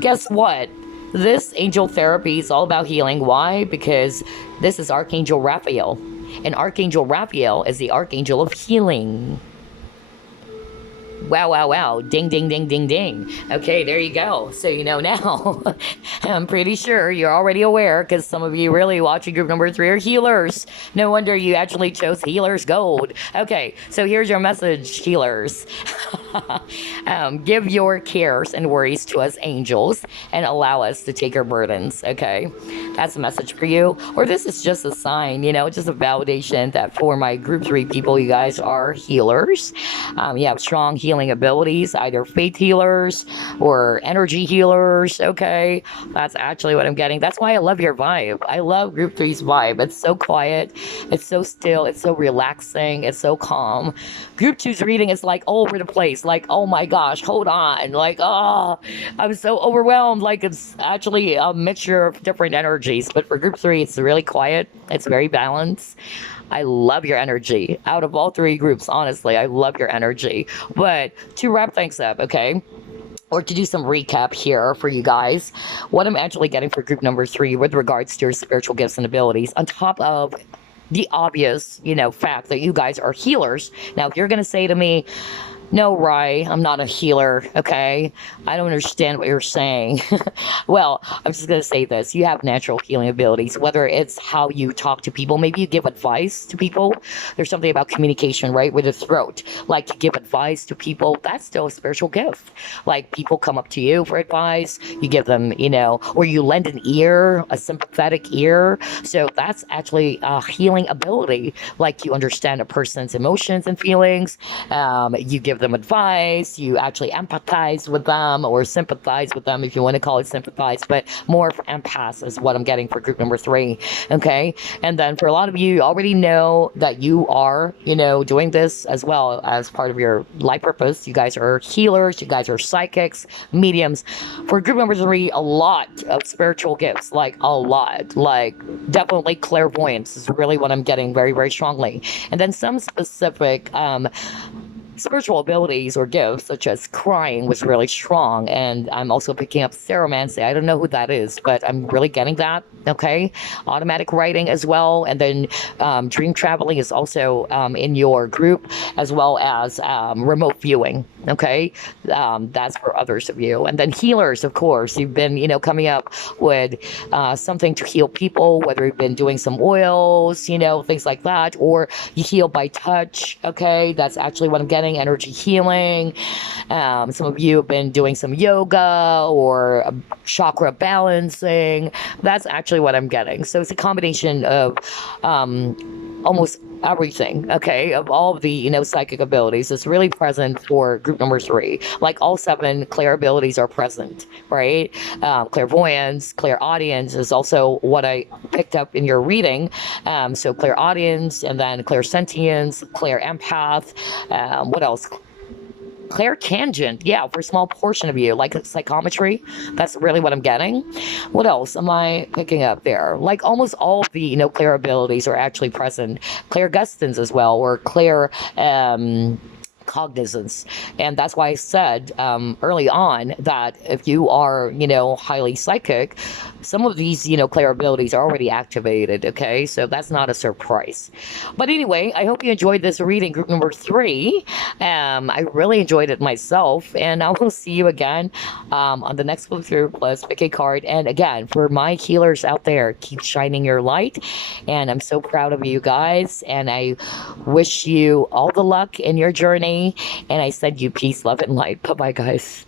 Guess what? This angel therapy is all about healing. Why? Because this is Archangel Raphael. And Archangel Raphael is the Archangel of healing. Wow, wow, wow. Ding, ding, ding, ding, ding. Okay, there you go. So you know now. I'm pretty sure you're already aware, because some of you really watching group number 3 are healers. No wonder you actually chose Healers Gold. Okay, so here's your message, healers. Give your cares and worries to us angels and allow us to take our burdens. Okay, that's a message for you. Or this is just a sign, just a validation that for my group 3 people, you guys are healers. You have strong healing abilities, either faith healers or energy healers. Okay, that's actually what I'm getting. That's why I love your vibe. I love group 3's vibe. It's so quiet, it's so still, it's so relaxing, it's so calm. Group 2's reading is like all over the place, like, oh my gosh, hold on, like, oh, I'm so overwhelmed. Like, it's actually a mixture of different energies. But for group 3, it's really quiet, it's very balanced. I love your energy. Out of all 3 groups, honestly, I love your energy. But to wrap things up, okay, or to do some recap here for you guys, what I'm actually getting for group number 3 with regards to your spiritual gifts and abilities, on top of the obvious, fact that you guys are healers. Now, if you're going to say to me, no, Rye, I'm not a healer, okay? I don't understand what you're saying. Well, I'm just going to say this. You have natural healing abilities, whether it's how you talk to people. Maybe you give advice to people. There's something about communication, right, with the throat. Like, to give advice to people, that's still a spiritual gift. Like, people come up to you for advice. You give them, or you lend an ear, a sympathetic ear. So that's actually a healing ability. Like, you understand a person's emotions and feelings. You give them advice, you actually empathize with them, or sympathize with them, if you want to call it sympathize, but more for empaths is what I'm getting for group number 3. Okay, and then for a lot of you, you already know that you are, doing this as well as part of your life purpose. You guys are healers, you guys are psychics, mediums. For group number 3, a lot of spiritual gifts, like a lot, like definitely clairvoyance is really what I'm getting very, very strongly. And then some specific spiritual abilities or gifts, such as crying, was really strong. And I'm also picking up ceromancy. I don't know who that is, but I'm really getting that. Okay, automatic writing as well. And then dream traveling is also in your group, as well as remote viewing. Okay, that's for others of you. And then healers, of course, you've been coming up with something to heal people, whether you've been doing some oils, things like that, or you heal by touch. Okay, that's actually what I'm getting. Energy healing. Some of you have been doing some yoga or chakra balancing. That's actually what I'm getting. So it's a combination of almost everything, okay, of all of the psychic abilities. It's really present for group number 3. Like, all 7 clair abilities are present, right? Clairvoyance, clairaudience is also what I picked up in your reading. So clairaudience, and then clairsentience, clairempath, what else? Clairtangent, yeah, for a small portion of you, like psychometry. That's really what I'm getting. What else am I picking up there? Like, almost all of the clair abilities are actually present. Clairgustance as well, or clair cognizance. And that's why I said early on that if you are highly psychic, some of these, Claire abilities are already activated, okay? So that's not a surprise. But anyway, I hope you enjoyed this reading, group number 3. I really enjoyed it myself, and I will see you again on the next flip through. Plus, pick a card. And again, for my healers out there, keep shining your light. And I'm so proud of you guys, and I wish you all the luck in your journey. And I send you peace, love, and light. Bye bye, guys.